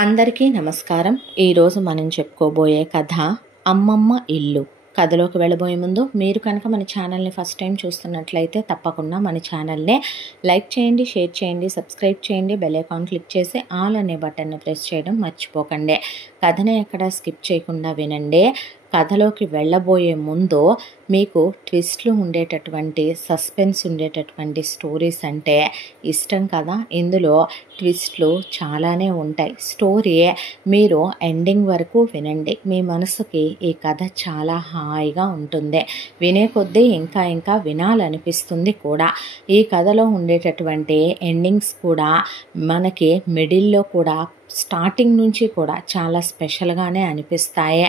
అందరికీ నమస్కారం. ఈరోజు మనం చెప్పుకోబోయే కథ అమ్మమ్మ ఇల్లు. కథలోకి వెళ్ళబోయే ముందు మీరు కనుక మన ఛానల్ని ఫస్ట్ టైం చూస్తున్నట్లయితే తప్పకుండా మన ఛానల్ని లైక్ చేయండి, షేర్ చేయండి, సబ్స్క్రైబ్ చేయండి, బెల్ ఐకాన్ క్లిక్ చేసి ఆల్ అనే బటన్ని ప్రెస్ చేయడం మర్చిపోకండి. కథని ఎక్కడ స్కిప్ చేయకుండా వినండి. కథలోకి వెళ్ళబోయే ముందు మీకు ట్విస్ట్లు ఉండేటటువంటి, సస్పెన్స్ ఉండేటటువంటి స్టోరీస్ అంటే ఇష్టం కదా. ఇందులో ట్విస్ట్లు చాలానే ఉంటాయి. స్టోరీ మీరు ఎండింగ్ వరకు వినండి. మీ మనసుకి ఈ కథ చాలా హాయిగా ఉంటుంది. వినే కొద్దీ ఇంకా ఇంకా వినాలనిపిస్తుంది కూడా. ఈ కథలో ఉండేటటువంటి ఎండింగ్స్ కూడా మనకి మిడిల్లో కూడా, స్టార్టింగ్ నుంచి కూడా చాలా స్పెషల్గానే అనిపిస్తాయి.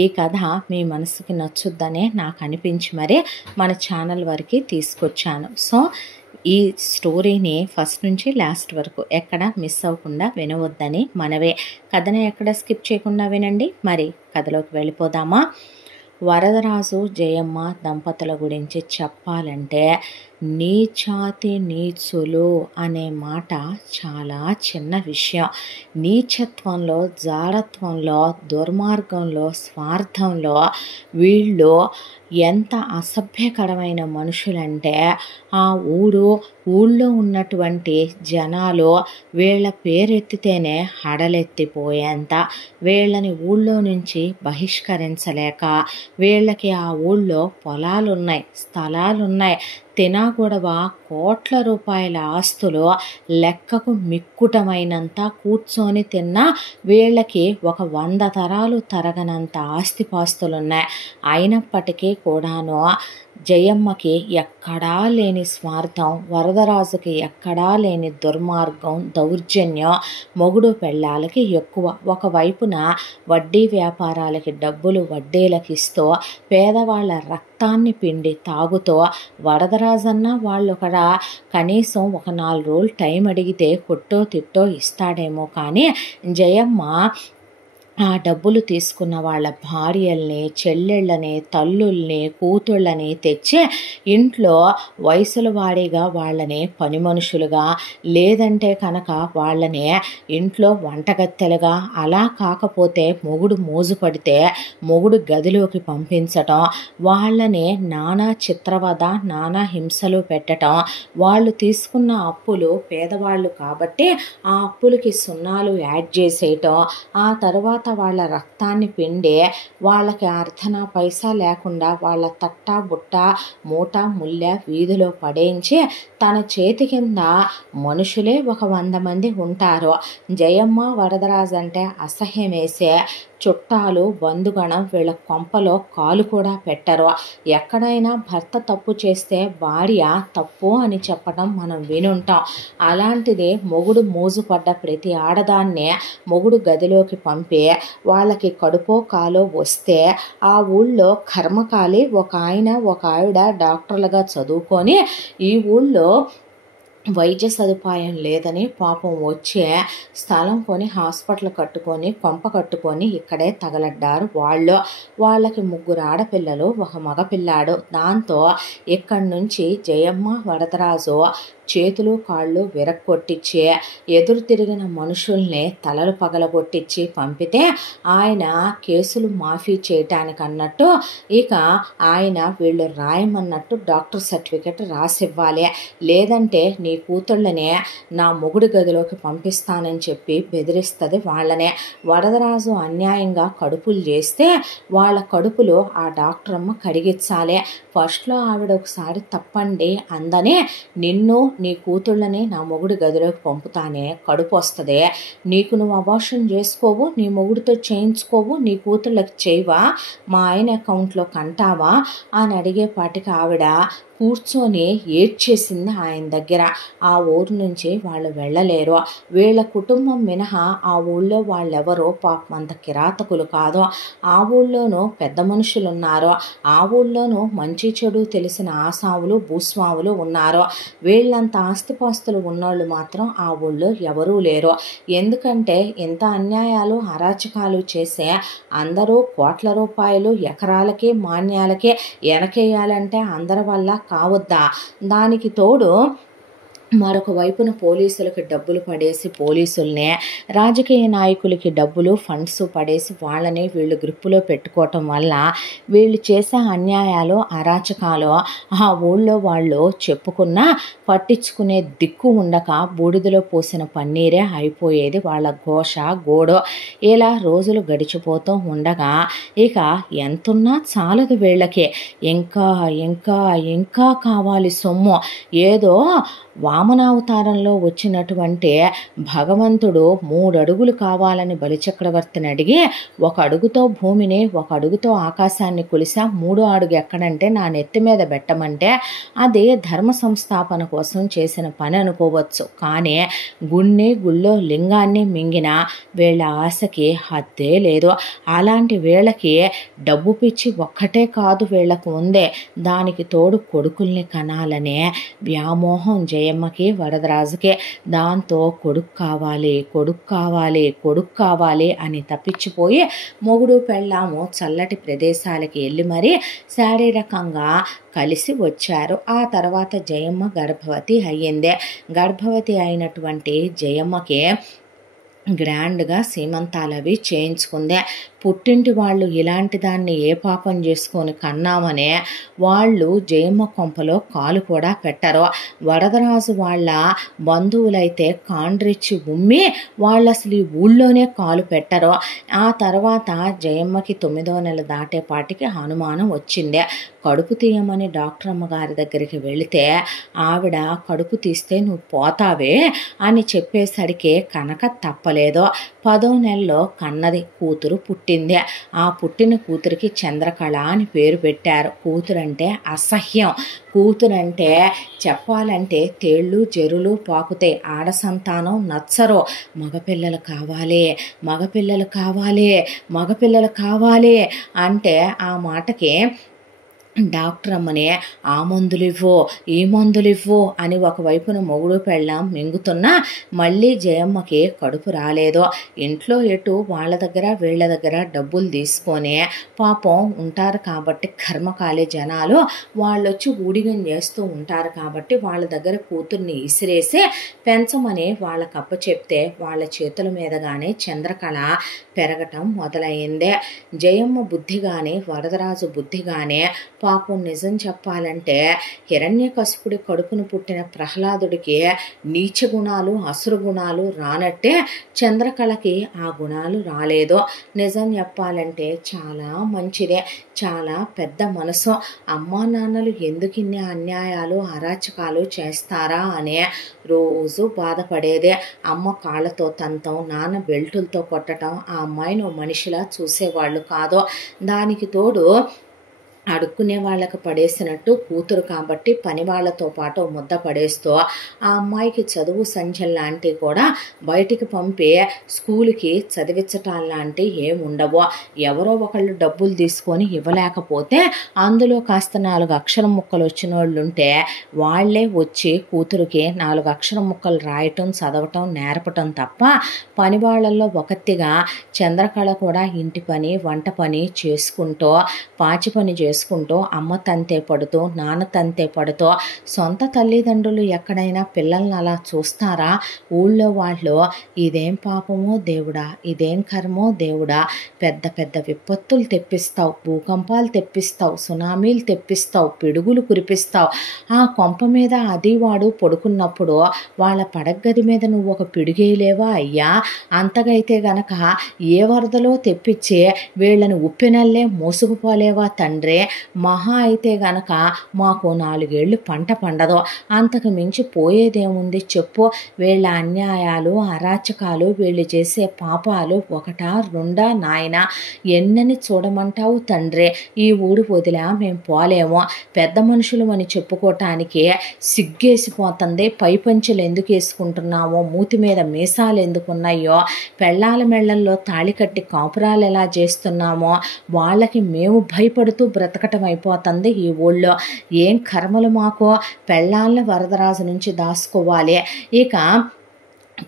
ఈ కథ మీ మనసుకి నచ్చుద్దనే నాకు అనిపించి మరి మన ఛానల్ వరకు తీసుకొచ్చాను. సో ఈ స్టోరీని ఫస్ట్ నుంచి లాస్ట్ వరకు ఎక్కడ మిస్ అవ్వకుండా వినవద్దని మనవే. కథని ఎక్కడ స్కిప్ చేయకుండా వినండి. మరి కథలోకి వెళ్ళిపోదామా? వరదరాజు జయమ్మ దంపతుల గురించి చెప్పాలంటే నీచాతి నీచులు అనే మాట చాలా చిన్న విషయం. నీచత్వంలో, జారత్వంలో, దుర్మార్గంలో, స్వార్థంలో వీళ్ళు ఎంత అసభ్యకరమైన మనుషులంటే ఆ ఊళ్ళో ఉన్నటువంటి జనాలు వీళ్ళ పేరెత్తితేనే హడలెత్తిపోయేంత. వీళ్ళని ఊళ్ళో నుంచి బహిష్కరించలేక, వీళ్ళకి ఆ ఊళ్ళో పొలాలున్నాయి, స్థలాలున్నాయి, తినాగొడవ కోట్ల రూపాయల ఆస్తులు లెక్కకు మిక్కుటమైనంత కూర్చొని తిన్నా వీళ్ళకి ఒక 100 తరాలు తరగనంత ఆస్తిపాస్తులున్నాయి. అయినప్పటికీ కూడాను జయమ్మకి ఎక్కడా లేని స్వార్థం, వరదరాజుకి ఎక్కడా లేని దుర్మార్గం, దౌర్జన్యం, మొగుడు పెళ్ళాలకి ఎక్కువ. ఒకవైపున వడ్డీ వ్యాపారాలకి డబ్బులు వడ్డీలకి ఇస్తూ, పేదవాళ్ళ రక్తాన్ని పిండి తాగుతూ, వరదరాజన్న వాళ్ళు కూడా కనీసం ఒక 4 రోజులు టైం అడిగితే కొట్టో తిట్టో ఇస్తాడేమో, కానీ జయమ్మ ఆ డబ్బులు తీసుకున్న వాళ్ళ భార్యల్ని, చెల్లెళ్ళని, తల్లుల్ని, కూతుళ్ళని తెచ్చి ఇంట్లో వయసుల వాడిగా వాళ్ళని పని మనుషులుగా, లేదంటే కనుక వాళ్ళని ఇంట్లో వంటగత్తెలుగా, అలా కాకపోతే మొగుడు మోజు పడితే మొగుడు గదిలోకి పంపించటం, వాళ్ళని నానా చిత్రవద, నానా హింసలు పెట్టడం, వాళ్ళు తీసుకున్న అప్పులు పేదవాళ్ళు కాబట్టి ఆ అప్పులకి సున్నాలు యాడ్ చేసేయటం, ఆ తర్వాత వాళ్ళ రక్తాన్ని పిండి వాళ్ళకి అర్ధనా పైసా లేకుండా వాళ్ళ తట్టా బుట్ట మూట ముల్లె వీధిలో పడేయించి తన చేతి కింద మనుషులే ఒక 100 మంది ఉంటారు. జయమ్మ వరదరాజు అంటే అసహ్యం వేసే చుట్టాలు, బంధుగణం వీళ్ళ కొంపలో కాలు కూడా పెట్టరు. ఎక్కడైనా భర్త తప్పు చేస్తే భార్య తప్పు అని చెప్పడం మనం వినుంటాం. అలాంటిది మొగుడు మోజుపడ్డ ప్రతి ఆడదాన్ని మొగుడు గదిలోకి పంపి వాళ్ళకి కడుపో కాలో వస్తే ఆ ఊళ్ళో కర్మకాలి ఒక ఆయన ఒక ఆవిడ డాక్టర్లుగా చదువుకొని ఈ ఊళ్ళో వైద్య సదుపాయం లేదని పాపం వచ్చే స్థలం కొని హాస్పిటల్ కట్టుకొని కొంప కట్టుకొని ఇక్కడే తగలడ్డారు. వాళ్ళకి 3 ఆడపిల్లలు, ఒక మగపిల్లాడు. దాంతో ఇక్కడి నుంచి జయమ్మ వరదరాజు చేతులు కాళ్ళు విరక్కొట్టించి ఎదురు తిరిగిన మనుషుల్ని తలలు పగలగొట్టించి పంపితే ఆయన కేసులు మాఫీ చేయటానికి అన్నట్టు ఇక ఆయన వీళ్ళు రాయమన్నట్టు డాక్టర్ సర్టిఫికెట్ రాసివ్వాలి, లేదంటే నీ కూతుళ్ళనే నా మొగుడు గదిలోకి పంపిస్తానని చెప్పి బెదిరిస్తుంది వాళ్ళనే. వరదరాజు అన్యాయంగా కడుపులు చేస్తే వాళ్ళ కడుపులు ఆ డాక్టర్ అమ్మ కడిగించాలి. ఫస్ట్లో ఆవిడ ఒకసారి తప్పండి అందని, నిన్ను నీ కూతుళ్ళని నా మొగుడు గదిలోకి పంపుతానే కడుపు వస్తుంది, నీకు నువ్వు అబార్షన్ చేసుకోవు, నీ మొగుడితో చేయించుకోవు, నీ కూతుళ్ళకి చేయవా, మా ఆయన అకౌంట్లో కంటావా అని అడిగేపాటికి ఆవిడ కూర్చొని ఏడ్చేసింది ఆయన దగ్గర. ఆ ఊరు నుంచి వాళ్ళు వెళ్ళలేరు. వీళ్ళ కుటుంబం మినహా ఆ ఊళ్ళో వాళ్ళెవరో పాపం అంత కిరాతకులు కాదు. ఆ ఊళ్ళోనూ పెద్ద మనుషులు ఉన్నారు. ఆ ఊళ్ళోనూ మంచి చెడు తెలిసిన ఆసాములు, భూస్వాములు ఉన్నారు. వీళ్ళంత ఆస్తిపాస్తులు ఉన్నోళ్ళు మాత్రం ఆ ఊళ్ళో ఎవరూ లేరు. ఎందుకంటే ఇంత అన్యాయాలు, అరాచకాలు చేసే అందరూ కోట్ల రూపాయలు ఎకరాలకి, మాన్యాలకి వెనకేయాలంటే అందరి వల్ల కావద్దా? దానికి తోడు మరొక వైపున పోలీసులకి డబ్బులు పడేసి పోలీసుల్నే, రాజకీయ నాయకులకి డబ్బులు ఫండ్స్ పడేసి వాళ్ళని వీళ్ళు గ్రిప్పులో పెట్టుకోవటం వల్ల వీళ్ళు చేసే అన్యాయాలు అరాచకాలు ఆ ఊళ్ళో వాళ్ళు చెప్పుకున్నా పట్టించుకునే దిక్కు ఉండక బూడిదలో పోసిన పన్నీరే అయిపోయేది వాళ్ళ ఘోష గోడో. ఇలా రోజులు గడిచిపోతూ ఉండగా ఇక ఎంతున్నా చాలదు వీళ్ళకి, ఇంకా ఇంకా ఇంకా కావాలి సొమ్ము. ఏదో వామనావతారంలో వచ్చినటువంటి భగవంతుడు 3 అడుగులు కావాలని బలిచక్రవర్తిని అడిగి 1 అడుగుతో భూమిని 1 అడుగుతో ఆకాశాన్ని కొలిసా, 3వ అడుగు ఎక్కడంటే నా నెత్తి మీద పెట్టమంటే అది ధర్మ సంస్థాపన కోసం చేసిన పని అనుకోవచ్చు. కానీ గుళ్ళో లింగాన్ని మింగిన వీళ్ళ ఆశకి హద్దే లేదు. అలాంటి వీళ్ళకి డబ్బు పిచ్చి ఒక్కటే కాదు వీళ్ళకు ఉందే, దానికి తోడు కొడుకుల్ని కనాలనే వ్యామోహం జయమ్మకి వరదరాజుకే. దాంతో కొడుకు కావాలి కొడుకు కావాలి కొడుకు కావాలి అని తప్పించిపోయి మొగుడు పెళ్ళాము చల్లటి ప్రదేశాలకి వెళ్ళి మరీ శారీరకంగా కలిసి వచ్చారు. ఆ తర్వాత జయమ్మ గర్భవతి అయ్యిందే. గర్భవతి అయినటువంటి జయమ్మకి గ్రాండ్గా సీమంతాలు అవి చేయించుకుందే. పుట్టింటి వాళ్ళు ఇలాంటి దాన్ని ఏ పాపం చేసుకొని కన్నామనే వాళ్ళు జయమ్మ కొంపలో కాలు కూడా పెట్టరు. వరదరాజు వాళ్ళ బంధువులైతే కాండ్రిచ్చి ఉమ్మి వాళ్ళు అసలు ఈ ఊళ్ళోనే కాలు పెట్టరు. ఆ తర్వాత జయమ్మకి 9వ నెల దాటేపాటికి అనుమానం వచ్చిందే. కడుపు తీయమని డాక్టర్ అమ్మగారి దగ్గరికి వెళితే ఆవిడ కడుపు తీస్తే నువ్వు పోతావే అని చెప్పేసరికి కనుక తప్పలేదు. 10వ నెలలో కన్నది కూతురు పుట్టింది. ఆ పుట్టిన కూతురికి చంద్రకళ అని పేరు పెట్టారు. కూతురంటే అసహ్యం. కూతురంటే చెప్పాలంటే తేళ్ళు జరులు పాకుతాయి. ఆడ సంతానం నచ్చరు. మగపిల్లలు కావాలి మగపిల్లలు కావాలి మగపిల్లలు కావాలి అంటే ఆ మాటకి డాక్టర్ అమ్మనే ఆ మందులు ఇవ్వు ఈ మందులు ఇవ్వు అని ఒకవైపున మొగుడు పెళ్ళాం మింగుతున్నా మళ్ళీ జయమ్మకి కడుపు రాలేదు. ఇంట్లో ఎటు వాళ్ళ దగ్గర వీళ్ళ దగ్గర డబ్బులు తీసుకొని పాపం ఉంటారు కాబట్టి కర్మకాలి జనాలు వాళ్ళొచ్చి ఊడిగం చేస్తూ ఉంటారు కాబట్టి వాళ్ళ దగ్గర కూతుర్ని ఇసిరేసి పెంచమని వాళ్ళకి అప్పచెప్తే వాళ్ళ చేతుల మీదగానే చంద్రకళ పెరగటం మొదలయ్యిందే. జయమ్మ బుద్ధి కానీ వరదరాజు బుద్ధి కానీ పాపం నిజం చెప్పాలంటే హిరణ్యకశిపుడి కడుపును పుట్టిన ప్రహ్లాదుడికి నీచ గుణాలు అసురు గుణాలు రానట్టే చంద్రకళకి ఆ గుణాలు రాలేదు. నిజం చెప్పాలంటే చాలా మంచిదే, చాలా పెద్ద మనసు. అమ్మా నాన్నలు ఎందుకు ఇన్ని అన్యాయాలు అరాచకాలు చేస్తారా అనే రోజు బాధపడేదే. అమ్మ కాళ్ళతో తంతం, నాన్న బెల్టులతో కొట్టడం, ఆ అమ్మాయిని ఓ మనిషిలా చూసేవాళ్ళు కాదు. దానికి తోడు అడుక్కునే వాళ్ళకి పడేసినట్టు కూతురు కాబట్టి పని వాళ్ళతో పాటు ముద్ద పడేస్తూ ఆ అమ్మాయికి చదువు సంఖ్యలు లాంటివి కూడా బయటికి పంపి స్కూల్కి చదివించటాలాంటివి ఏముండవు. ఎవరో ఒకళ్ళు డబ్బులు తీసుకొని ఇవ్వలేకపోతే అందులో కాస్త 4 అక్షరం ముక్కలు వచ్చిన వాళ్ళు ఉంటే వాళ్లే వచ్చి కూతురికి 4 అక్షరం ముక్కలు రాయటం చదవటం నేర్పటం తప్ప పని వాళ్ళల్లో ఒకటిగా చంద్రకళ కూడా ఇంటి పని వంట పని చేసుకుంటూ పాచి పని చేసుకుంటూ అమ్మ తంతే పడుతూ నాన్న తంతే పడుతూ సొంత తల్లిదండ్రులు ఎక్కడైనా పిల్లల్ని అలా చూస్తారా? ఊళ్ళో వాళ్ళు ఇదేం పాపమో దేవుడా, ఇదేం కర్మో దేవుడా, పెద్ద పెద్ద విపత్తులు తెప్పిస్తావు, భూకంపాలు తెప్పిస్తావు, సునామీలు తెప్పిస్తావు, పిడుగులు కురిపిస్తావు. ఆ కొంప మీద అది వాడు పడుకున్నప్పుడు వాళ్ళ పడగది మీద నువ్వు ఒక పిడుగేయలేవా అయ్యా? అంతగైతే గనక ఏ వరదలో తెప్పించి వీళ్ళని ఉప్పినల్లే మోసుకుపోలేవా తండ్రి? మహా అయితే గనక మాకు 4 ఏళ్ళు పంట పండదు, అంతకు మించి పోయేదేముంది చెప్పు? వీళ్ళ అన్యాయాలు అరాచకాలు వీళ్ళు చేసే పాపాలు ఒకటా రెండా నాయనా? ఎన్నని చూడమంటావు తండ్రి? ఈ ఊరు వదిలా మేము పోలేము. పెద్ద మనుషులు అని చెప్పుకోవటానికి సిగ్గేసిపోతుంది. పై పంచులు ఎందుకు వేసుకుంటున్నామో, మూతి మీద మీసాలు ఎందుకున్నాయో, పెళ్ళాల మెళ్ళల్లో తాళి కట్టి కాపురాలు ఎలా చేస్తున్నామో వాళ్ళకి మేము భయపడుతూ బ్రతకటం అయిపోతుంది ఈ ఊళ్ళో. ఏం కర్మలు మాకు? పెళ్ళాలను వరదరాజు నుంచి దాచుకోవాలి. ఇక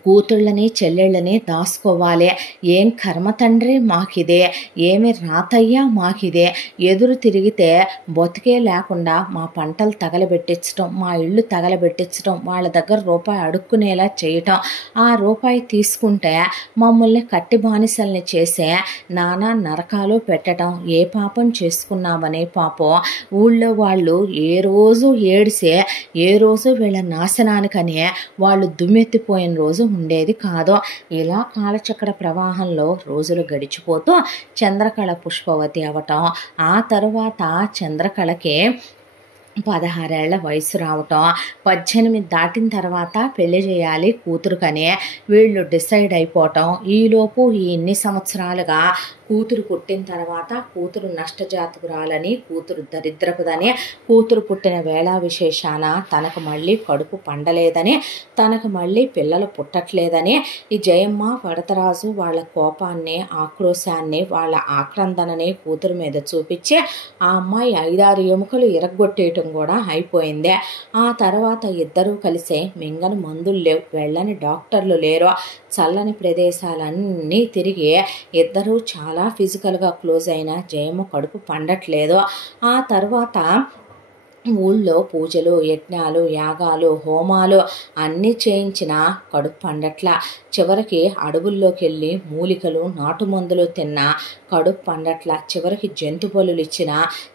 కూతుళ్ళని చెల్లెళ్ళని దాసుకోవాలి. ఏం కర్మ తండ్రి మాకిదే, ఏమి రాతయ్యా మాకిదే, ఎదురు తిరిగితే బతికే లేకుండా మా పంటలు తగలబెట్టించడం, మా ఇళ్ళు తగలబెట్టించడం, వాళ్ళ దగ్గర రూపాయి అడుక్కునేలా చేయటం, ఆ రూపాయి తీసుకుంటే మమ్మల్ని కట్టి బానిసల్ని చేసే నానా నరకాలు పెట్టడం, ఏ పాపం చేసుకున్నామని పాపం ఊళ్ళో వాళ్ళు ఏ రోజు ఏడిసే, ఏ రోజు వీళ్ళ నాశనానికనే వాళ్ళు దుమ్మెత్తిపోయిన రోజు ఉండేది కాదు. ఇలా కాలచక్ర ప్రవాహంలో రోజులు గడిచిపోతూ చంద్రకళ పుష్పవతి అవటం, ఆ తరువాత చంద్రకళకి 16 ఏళ్ల వయసు రావటం, 18 దాటిన తర్వాత పెళ్లి చేయాలి కూతురుకనే వీళ్ళు డిసైడ్ అయిపోవటం. ఈలోపు ఈ ఇన్ని సంవత్సరాలుగా కూతురు పుట్టిన తర్వాత కూతురు నష్టజాతకురాలని, కూతురు దరిద్రపుదని, కూతురు పుట్టిన వేళ విశేషాన తనకు మళ్ళీ కడుపు పండలేదని, తనకు మళ్ళీ పిల్లలు పుట్టట్లేదని ఈ జయమ్మ వరదరాజు వాళ్ళ కోపాన్ని, ఆక్రోశాన్ని, వాళ్ళ ఆక్రందనని కూతురు మీద చూపించి ఆ అమ్మాయి 5-6 ఎముకలు ఇరగ్గొట్టేయటం కూడా అయిపోయింది. ఆ తర్వాత ఇద్దరూ కలిసే మింగని మందులు లేవు, వెళ్ళని డాక్టర్లు లేరు, చల్లని ప్రదేశాలన్నీ తిరిగి ఇద్దరూ చాలా ఫిజికల్గా క్లోజ్ అయిన జయమ్మ కడుపు పండట్లేదు. ఆ తర్వాత ఊళ్ళో పూజలు, యజ్ఞాలు, యాగాలు, హోమాలు అన్నీ చేయించిన కడుపు పండట్లా. చివరికి అడవుల్లోకి వెళ్ళి మూలికలు, నాటుమందులు తిన్న కడుపు పండట్లా. చివరికి జంతు బలులు ఇచ్చిన,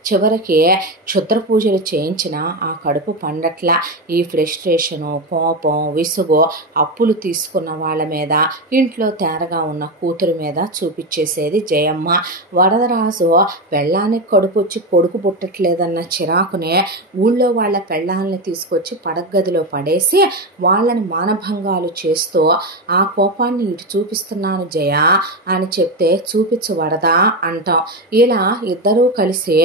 చివరికి క్షుద్ర పూజలు చేయించిన ఆ కడుపు పండట్లా. ఈ ఫ్రస్ట్రేషను, కోపం, విసుగు అప్పులు తీసుకున్న వాళ్ళ మీద, ఇంట్లో తేరగా ఉన్న కూతురు మీద చూపించేసేది జయమ్మ. వరదరాజు పెళ్ళానికి కడుపు వచ్చి కొడుకు పుట్టట్లేదన్న చిరాకునే ఊళ్ళో వాళ్ళ పెళ్ళాలని తీసుకొచ్చి పడగదిలో పడేసి వాళ్ళని మానభంగాలు చేస్తూ ఆ కోపాన్ని ఇటు చూపిస్తున్నాను జయ అని చెప్తే చూపించు వరదా అంటాం. ఇలా ఇద్దరూ కలిసి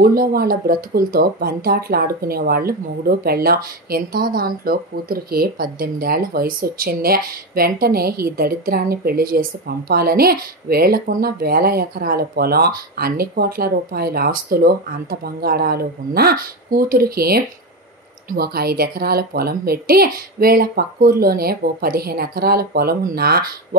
ఊళ్ళో వాళ్ళ బ్రతుకులతో బంతాట్లాడుకునే వాళ్ళు మొగుడు పెళ్ళాం. ఇంత దాంట్లో కూతురికి 18 ఏళ్ల వయసు వచ్చిందే. వెంటనే ఈ దరిద్రాన్ని పెళ్లి చేసి పంపాలని వీళ్లకున్న 1000 ఎకరాల పొలం, అన్ని కోట్ల రూపాయల ఆస్తులు, అంత బంగారాలు ఉన్న కూతురికి ఒక 5 ఎకరాల పొలం పెట్టి వీళ్ళ పక్కూర్లోనే ఓ 15 ఎకరాల పొలం ఉన్న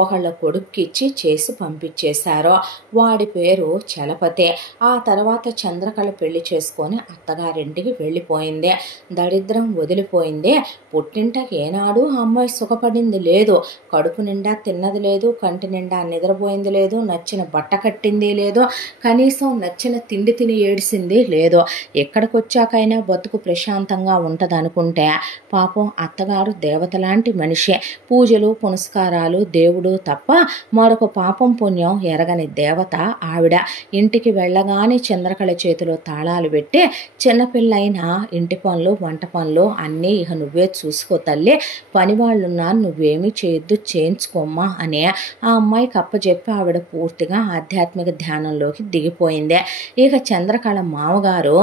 ఒకళ్ళ కొడుక్కిచ్చి చేసి పంపించేశారు. వాడి పేరు చలపతి. ఆ తర్వాత చంద్రకళ పెళ్లి చేసుకొని అత్తగారింటికి వెళ్ళిపోయింది. దరిద్రం వదిలిపోయింది. పుట్టింటకి ఏనాడు అమ్మాయి సుఖపడింది లేదు, కడుపు నిండా తిన్నది లేదు, కంటి నిండా నిద్రపోయింది లేదు, నచ్చిన బట్ట కట్టింది లేదు, కనీసం నచ్చిన తిండి తిని ఏడిసింది లేదు. ఎక్కడికి వచ్చాకైనా బతుకు ప్రశాంతంగా ఉంటదనుకుంటే పాపం అత్తగారు దేవత లాంటి మనిషి. పూజలు పునస్కారాలు దేవుడు తప్ప మరొక పాపం పుణ్యం ఎరగని దేవత ఆవిడ. ఇంటికి వెళ్ళగానే చంద్రకళ చేతిలో తాళాలు పెట్టి చిన్నపిల్లైనా ఇంటి పనులు వంట పనులు అన్నీ ఇక నువ్వే చూసుకో తల్లి, పని వాళ్ళున్నా నువ్వేమీ చేయొద్దు, చేయించుకోమ్మా అని ఆ అమ్మాయికి అప్పచెప్పి ఆవిడ పూర్తిగా ఆధ్యాత్మిక ధ్యానంలోకి దిగిపోయింది. ఇక చంద్రకళ మామగారు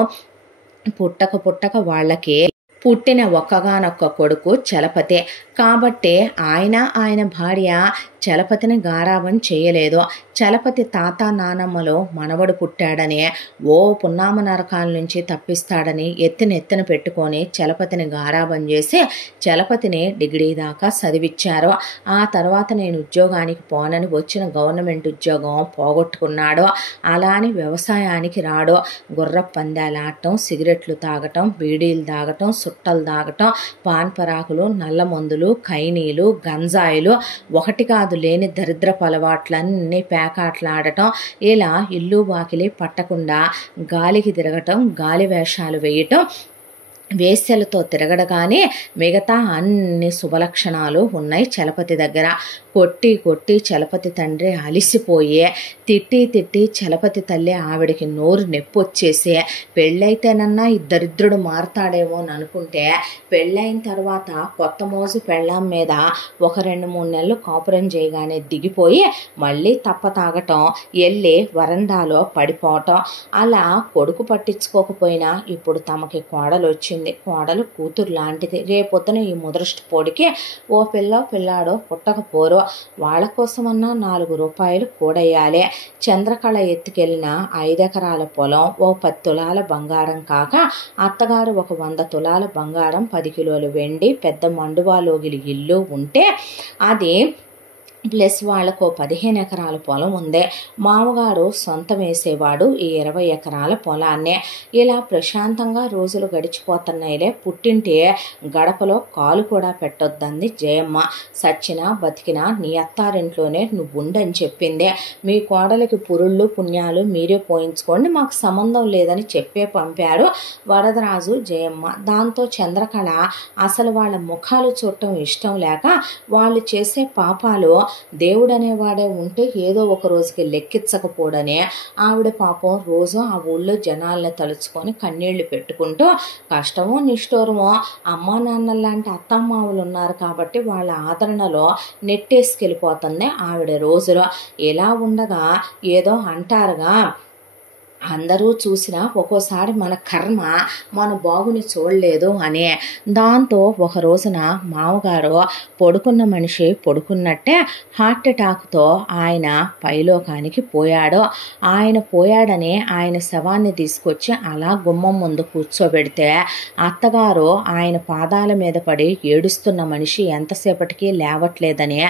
పుట్టక వాళ్ళకి పుట్టిన ఒక్కగానొక్క కొడుకు చలపతి. కాబట్టి ఆయన భార్య చలపతిని గారాబం చేయలేదు. చలపతి తాత నానమ్మలో మనవడు పుట్టాడని, ఓ పున్నామ నరకాల నుంచి తప్పిస్తాడని ఎత్తిన పెట్టుకొని చలపతిని గారాబం చేసి చలపతిని డిగ్రీ దాకా చదివిచ్చారు. ఆ తర్వాత నేను ఉద్యోగానికి పోనని వచ్చిన గవర్నమెంట్ ఉద్యోగం పోగొట్టుకున్నాడు. అలా అని వ్యవసాయానికి రాడు. గుర్ర పందాలాడటం, సిగరెట్లు తాగటం, బీడీలు తాగటం, సుట్టలు తాగటం, పాన్ పరాకులు, నల్ల మందులు, ఖైనీలు, గంజాయిలు, ఒకటి కాదు లేని దరిద్రపు అలవాట్లన్నీ పేకాట్లాడటం, ఇలా ఇల్లు వాకిలి పట్టకుండా గాలికి తిరగటం, గాలి వేషాలు వేయటం, వేశ్యలతో తిరగడగానే మిగతా అన్ని శుభలక్షణాలు ఉన్నాయి చలపతి దగ్గర. కొట్టి చలపతి తండ్రి అలిసిపోయి తిట్టి చలపతి తల్లి ఆవిడికి నోరు నొప్పొచ్చేసి పెళ్ళైతేనన్నా ఈ దరిద్రుడు మారతాడేమో అని అనుకుంటే పెళ్ళైన తర్వాత కొత్త మోజు పెళ్ళాం మీద ఒక 2-3 నెలలు కాపురం చేయగానే దిగిపోయి మళ్ళీ తాగటం, వెళ్ళి వరండాలో పడిపోవటం. అలా కొడుకు పట్టించుకోకపోయినా ఇప్పుడు తమకి కోడలు వచ్చింది. కోడలు కూతురు లాంటిది. రేపొద్దున ఈ ముదృష్టి పొడికి ఓ పిల్లాడో పుట్టకపోరో వాళ్ళ కోసమన్నా 4 రూపాయలు కూడయ్యాలి. చంద్రకళ ఎత్తుకెళ్ళిన 5 ఎకరాల పొలం, ఓ 10 తులాల బంగారం కాక అత్తగారు ఒక 100 తులాల బంగారం, 10 కిలోలు వెండి, పెద్ద మండువాలోగిలి ఇల్లు ఉంటే అది ప్లస్ వాళ్ళకు 15 ఎకరాల పొలం ఉంది. మామగారు సొంతం వేసేవాడు ఈ 20 ఎకరాల పొలాన్నే. ఇలా ప్రశాంతంగా రోజులు గడిచిపోతున్నాయిలే, పుట్టింటి గడపలో కాలు కూడా పెట్టొద్దంది జయమ్మ. సచ్చినా బతికినా నీ అత్తారింట్లోనే నువ్వుండని చెప్పిందే. మీ కోడలికి పురుళ్ళు పుణ్యాలు మీరే పోయించుకోండి, మాకు సంబంధం లేదని చెప్పే పంపారు వరదరాజు జయమ్మ. దాంతో చంద్రకళ అసలు వాళ్ళ ముఖాలు చూడటం ఇష్టం లేక వాళ్ళు చేసే పాపాలు దేవుడనేవాడే ఉంటే ఏదో ఒక రోజుకి లెక్కించకపోడనే ఆవిడ పాపం రోజు ఆ ఊళ్ళో జనాల్ని తలుచుకొని కన్నీళ్లు పెట్టుకుంటూ కష్టమో నిష్ఠూరమో అమ్మా నాన్నలాంటి అత్తమ్మావులు ఉన్నారు కాబట్టి వాళ్ళ ఆదరణలో నెట్టేసుకెళ్ళిపోతుంది ఆవిడ రోజులో. ఇలా ఉండగా ఏదో అంటారుగా, అందరూ చూసినా ఒక్కోసారి మన కర్మ మన బాగుని చూడలేదు అని. దాంతో ఒక రోజున మామగారు పడుకున్న మనిషి పడుకున్నట్టే హార్ట్ అటాక్తో ఆయన పైలోకానికి పోయాడు. ఆయన పోయాడని ఆయన శవాన్ని తీసుకొచ్చి అలా గుమ్మం ముందు కూర్చోబెడితే అత్తగారు ఆయన పాదాల మీద పడి ఏడుస్తున్న మనిషి ఎంతసేపటికి లేవట్లేదని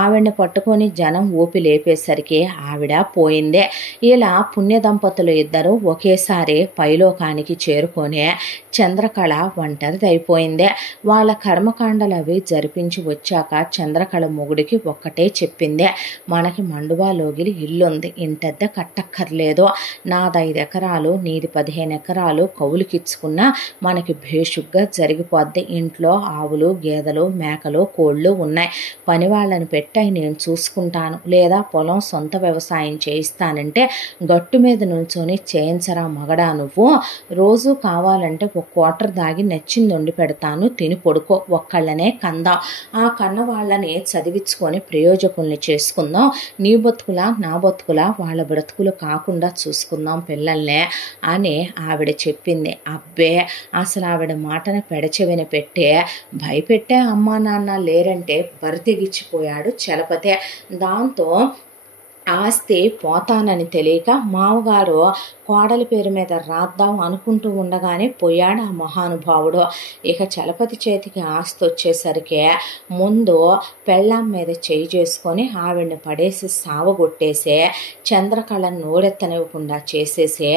ఆవిడని పట్టుకొని జనం ఊపి లేపేసరికి ఆవిడ పోయిందే. ఇలా పుణ్య దంపతులు ఇద్దరు ఒకేసారి పైలోకానికి చేరుకొని చంద్రకళ ఒంటరిదైపోయిందే. వాళ్ళ కర్మకాండలు అవి జరిపించి వచ్చాక చంద్రకళ మొగుడికి ఒక్కటే చెప్పిందే, మనకి మండువాలోగిలి ఇల్లుంది, ఇంటద్దె కట్టక్కర్లేదు, నాది 5 ఎకరాలు నీది 15 ఎకరాలు కౌలుకిచ్చుకున్నా మనకి భేషుగ్గా జరిగిపోద్ది. ఇంట్లో ఆవులు గేదెలు మేకలు కోళ్ళు ఉన్నాయి, పని వాళ్ళని పెట్టి నేను చూసుకుంటాను, లేదా పొలం సొంత వ్యవసాయం చేయిస్తానంటే గట్టు మీద నుంచొని చేయించరా మగడా, నువ్వు రోజు కావాలంటే ఒక క్వార్టర్ దాగి నచ్చింది వండి పెడతాను, తిని పడుకో, ఒక్కళ్ళనే కందాం, ఆ కన్న వాళ్ళని చదివించుకొని ప్రయోజకుల్ని చేసుకుందాం, నీ బతుకులా నా బతుకులా వాళ్ళ బ్రతుకులు కాకుండా చూసుకుందాం పిల్లల్నే అని ఆవిడ చెప్పింది. అబ్బే, అసలు ఆవిడ మాటను పెడచెవిన పెట్టే భయపెట్టే అమ్మా నాన్న లేరంటే బరితెగిచ్చిపోయాడు చలపతే. దాంతో ఆస్తి పోతానని తెలియక మామగారు కోడలి పేరు మీద రాద్దాం అనుకుంటూ ఉండగానే పోయాడు ఆ మహానుభావుడు. ఇక చలపతి చేతికి ఆస్తి వచ్చేసరికి ముందు పెళ్ళాం మీద చేయి చేసుకొని ఆవిడ్ని పడేసి సావగొట్టేసి చంద్రకళను నోరెత్తనివ్వకుండా చేసేసి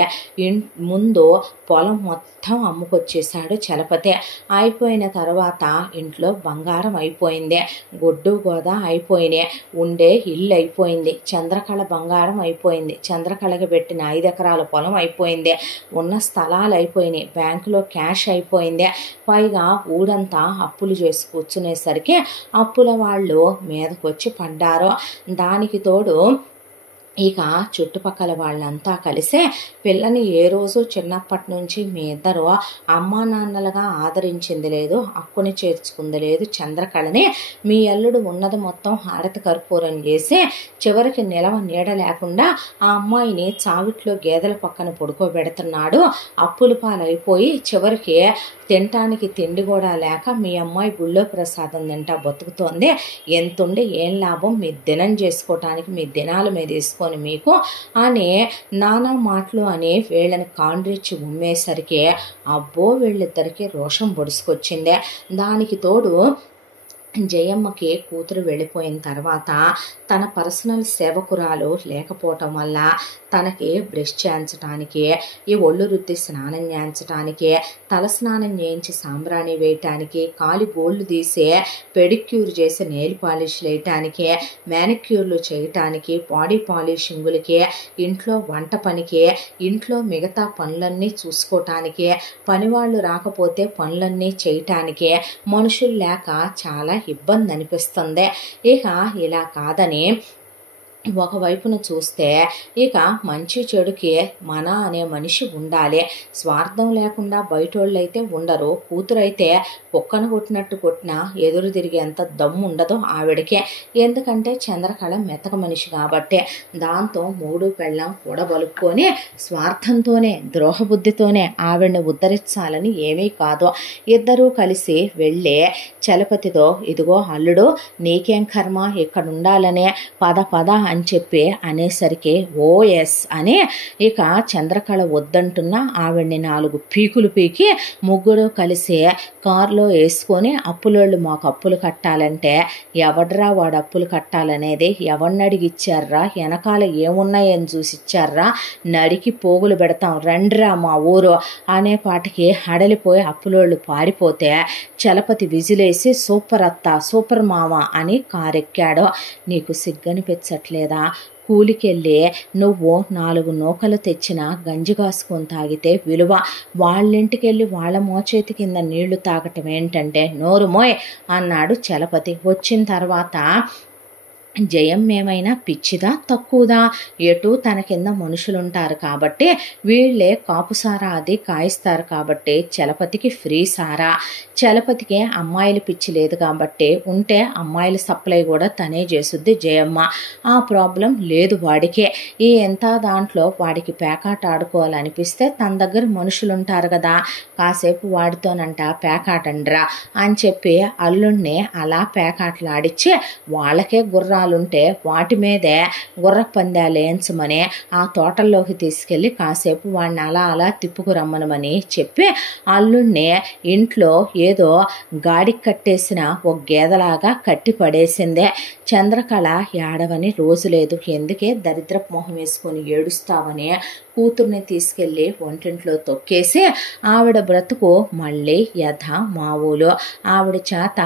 ముందు పొలం మొత్తం అమ్ముకొచ్చేశాడు చలపతి. అయిపోయిన తర్వాత ఇంట్లో బంగారం అయిపోయింది, గొడ్డు గోద అయిపోయినాయి, ఉండే ఇల్లు అయిపోయింది, చంద్రకళ బంగారం అయిపోయింది, చంద్రకళకి పెట్టిన 5 ఎకరాల పొలం అయిపోయింది, ఉన్న స్థలాలు అయిపోయినాయి, బ్యాంకులో క్యాష్ అయిపోయింది. పైగా ఊరంతా అప్పులు చేసి కూర్చునేసరికి అప్పుల వాళ్ళు మీదకొచ్చి పడ్డారు. దానికి తోడు ఇక చుట్టుపక్కల వాళ్ళంతా కలిసే పిల్లని ఏ రోజు చిన్నప్పటి నుంచి మీ ఇద్దరు అమ్మా నాన్నలుగా ఆదరించింది లేదు, అక్కుని చేర్చుకుంది లేదు చంద్రకళని, మీ అల్లుడు ఉన్నది మొత్తం హారతి కర్పూరం చేసి చివరికి నిలవ నీడ లేకుండా ఆ అమ్మాయిని చావిట్లో గేదెల పక్కన పడుకోబెడుతున్నాడు. అప్పుల పాలైపోయి చివరికి తినటానికి తిండి కూడా లేక మీ అమ్మాయి గుళ్ళో ప్రసాదం తింటా బతుకుతోంది. ఎంతుండి ఏం లాభం, మీ దినం చేసుకోవటానికి మీ దినాల మీద వేసుకొని మీకు అని నానా మాటలు అని వీళ్ళని కాండ్రిచ్చి ఉమ్మేసరికి అబ్బో వీళ్ళిద్దరికి రోషం పొడుచుకొచ్చిందే. దానికి తోడు జయమ్మకి కూతురు వెళ్ళిపోయిన తర్వాత తన పర్సనల్ సేవకురాలు లేకపోవటం వల్ల తనకి బ్రష్ చేయించడానికి, ఈ ఒళ్ళు రుద్ది స్నానం చేయించడానికి, తల స్నానం చేయించి సాంబ్రాణి వేయటానికి, కాలి గోళ్ళు తీసి పెడిక్యూర్ చేసి నెయిల్ పాలిష్ వేయటానికి, మ్యానిక్యూర్లు చేయటానికి, బాడీ పాలిషింగులకి, ఇంట్లో వంట పనికి, ఇంట్లో మిగతా పనులన్నీ చూసుకోవటానికి, పనివాళ్ళు రాకపోతే పనులన్నీ చేయటానికి మనుషులు లేక చాలా ఇబ్బంది అనిపిస్తుంది. ఇక ఇలా కాదని ఒకవైపున చూస్తే ఇక మంచి చెడుకి మన అనే మనిషి ఉండాలి. స్వార్థం లేకుండా బయటోళ్ళైతే ఉండరు. కూతురైతే కుక్కను కొట్టినట్టు కొట్టినా ఎదురు తిరిగేంత దమ్ము ఉండదు ఆవిడకే. ఎందుకంటే చంద్రకళ మెతక మనిషి కాబట్టి. దాంతో మూడు పెళ్ళం కూడబలుపుకొని స్వార్థంతోనే ద్రోహబుద్ధితోనే ఆవిడని ఉద్ధరించాలని ఏమీ కాదు. ఇద్దరూ కలిసి వెళ్ళి చలపతితో, ఇదిగో అల్లుడు నీకేం కర్మ ఇక్కడ ఉండాలనే, పద పద అని చెప్పి అనేసరికి ఓఎస్ అని ఇక చంద్రకళ వద్దంటున్న ఆవిడ్ని 4 పీకులు పీకి ముగ్గురు కలిసి కారులో వేసుకొని అప్పులోళ్ళు మాకు అప్పులు కట్టాలంటే ఎవడ్రా వాడు అప్పులు కట్టాలనేది ఎవరిని అడిగిచ్చారా, వెనకాల ఏమున్నాయని చూసి ఇచ్చారా, నడికి పోగులు పెడతాం రండ్రా మా ఊరు అనే పాటికి హడలిపోయి అప్పులోళ్ళు పారిపోతే చలపతి విజిలేసి సూపర్ అత్త సూపర్ మామ అని కారెక్కాడు. నీకు సిగ్గనిపించట్లేదా? కూలికెళ్ళి నువ్వు 4 నూకలు తెచ్చిన గంజి కాసుకొని తాగితే విలువ, వాళ్ళింటికెళ్ళి వాళ్ళ మోచేతి కింద నీళ్లు తాగటం ఏంటంటే నోరు మోయ్ అన్నాడు చలపతి. వచ్చిన తర్వాత జయం ఏమైనా పిచ్చిదా తక్కువదా? ఎటు తన కింద మనుషులుంటారు కాబట్టి వీళ్ళే కాపు సారా అది కాయిస్తారు కాబట్టి చలపతికి ఫ్రీ సారా. చలపతికి అమ్మాయిలు పిచ్చి లేదు కాబట్టి ఉంటే అమ్మాయిల సప్లై కూడా తనే చేసుద్ది జయమ్మ. ఆ ప్రాబ్లం లేదు వాడికే. ఈ ఎంత దాంట్లో వాడికి పేకాట ఆడుకోవాలనిపిస్తే తన దగ్గర మనుషులుంటారు కదా, కాసేపు వాడితోనంట పేకాటండ్రా అని చెప్పి అల్లుణ్ణి అలా పేకాటలాడిచ్చి వాళ్ళకే గుర్రాలుంటే వాటి మీదే గుర్ర పందాలు వేయించమని ఆ తోటల్లోకి తీసుకెళ్ళి కాసేపు వాడిని అలా అలా తిప్పుకురమ్మనమని చెప్పి అల్లుణ్ణి ఇంట్లో ఏదో గాడికి కట్టేసిన ఒక గేదలాగా కట్టి పడేసిందే. చంద్రకళ ఏడవని రోజు లేదు. ఎందుకే దరిద్రపు మొహం వేసుకొని ఏడుస్తావని కూతుర్ని తీసుకెళ్ళి వంటింట్లో తొక్కేసి ఆవిడ బ్రతుకు మళ్ళీ మామూలు. ఆవిడ చేత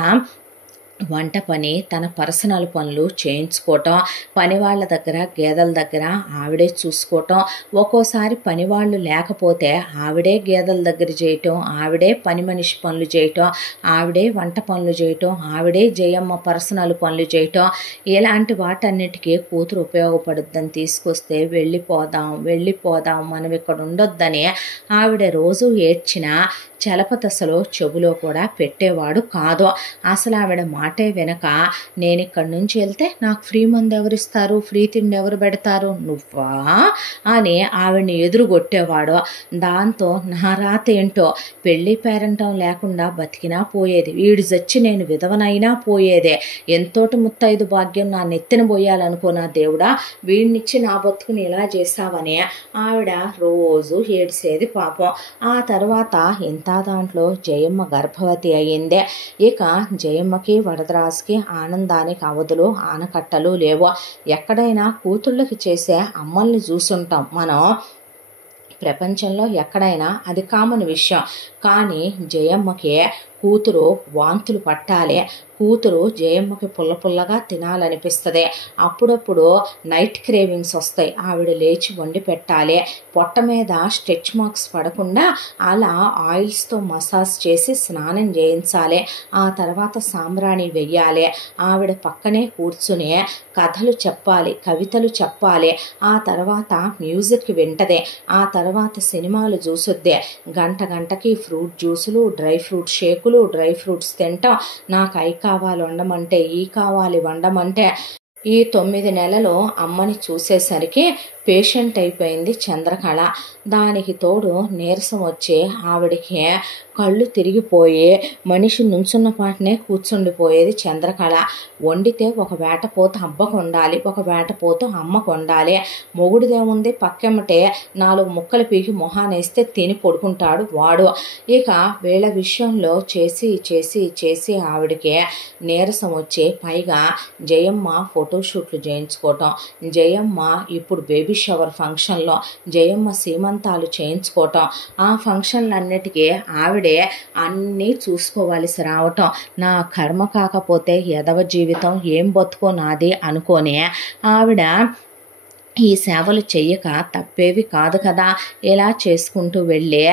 వంట పని, తన పర్సనల్ పనులు చేయించుకోవటం, పనివాళ్ళ దగ్గర గేదెల దగ్గర ఆవిడే చూసుకోవటం, ఒక్కోసారి పనివాళ్ళు లేకపోతే ఆవిడే గేదెల దగ్గర చేయటం, ఆవిడే పని మనిషి పనులు చేయటం, ఆవిడే వంట పనులు చేయటం, ఆవిడే జయమ్మ పర్సనల్ పనులు చేయటం, ఇలాంటి వాటన్నిటికీ కూతురు ఉపయోగపడుద్దని తీసుకొస్తే వెళ్ళిపోదాం మనం ఇక్కడ ఉండొద్దని ఆవిడ రోజు ఏడ్చిన చలపతి అసలు చెబులో కూడా పెట్టేవాడు కాదు. అసలు ఆవిడ మాటే వెనక నేను ఇక్కడి నుంచి వెళ్తే నాకు ఫ్రీ మందు ఎవరిస్తారు, ఫ్రీ తిండి ఎవరు పెడతారు, నువ్వా అని ఆవిడని ఎదురుగొట్టేవాడు. దాంతో నా రాత ఏంటో పెళ్లి పేరంటం లేకుండా బతికినా పోయేది, వీడు చచ్చి నేను విధవనైనా పోయేదే, ఎంతోటి ముత్తైదు భాగ్యం నా నెత్తిన పోయాలనుకో నా దేవుడా, వీడినిచ్చి నా బతుకుని ఇలా చేశావని ఆవిడ రోజు ఏడ్చేది పాపం. ఆ తర్వాత ఎంత దాంట్లో జయమ్మ గర్భవతి అయ్యిందే. ఇక జయమ్మకి వరదరాజుకి ఆనందానికి అవధులు ఆనకట్టలు లేవు. ఎక్కడైనా కూతుళ్ళకి చేసే అమ్మల్ని చూసుంటాం మనం ప్రపంచంలో ఎక్కడైనా, అది కామన్ విషయం. కానీ జయమ్మకి కూతురు వాంతులు పట్టాలి, కూతురు జయమ్మకి పుల్లగా తినాలనిపిస్తుంది, అప్పుడప్పుడు నైట్ క్రేవింగ్స్ వస్తాయి, ఆవిడ లేచి వండి పెట్టాలి, పొట్ట మీద స్ట్రెచ్ మార్క్స్ పడకుండా అలా ఆయిల్స్తో మసాజ్ చేసి స్నానం చేయించాలి, ఆ తర్వాత సాంబ్రాణి వెయ్యాలి, ఆవిడ పక్కనే కూర్చుని కథలు చెప్పాలి, కవితలు చెప్పాలి, ఆ తర్వాత మ్యూజిక్ వింటదే, ఆ తర్వాత సినిమాలు చూసుద్దే, గంటకి ఫ్రూట్ జ్యూసులు, డ్రై ఫ్రూట్ షేకులు, డ్రై ఫ్రూట్స్ తింటాం, నాకు అయి కావాలి వండమంటే, ఈ కావాలి వండమంటే. ఈ 9 నెలలు అమ్మని చూసేసరికి పేషెంట్ అయిపోయింది చంద్రకళ. దానికి తోడు నీరసం వచ్చి ఆవిడికి కళ్ళు తిరిగిపోయి మనిషి నుంచున్న పాటనే కూర్చుండిపోయేది చంద్రకళ. వండితే ఒక వేటపోతు అబ్బకు ఉండాలి, ఒక వేటపోతు అమ్మకు ఉండాలి. మొగుడిదేముంది, పక్కెమ్మటే 4 ముక్కలు పీకి మొహానేస్తే తిని పడుకుంటాడు వాడు. ఇక వీళ్ళ విషయంలో చేసి ఆవిడికి నీరసం వచ్చి పైగా జయమ్మ ఫోటోషూట్లు చేయించుకోవటం, జయమ్మ ఇప్పుడు బేబీ షవర్ ఫంక్షన్లో జయమ్మ సీమంతాలు చేయించుకోవటం, ఆ ఫంక్షన్లన్నిటికీ ఆవిడే అన్నీ చూసుకోవాల్సి రావటం. నా కర్మ కాకపోతే ఎదవ జీవితం ఏం బతుకో నాది అనుకోని ఆవిడ ఈ సేవలు చెయ్యక తప్పేవి కాదు కదా. ఇలా చేసుకుంటూ వెళ్ళి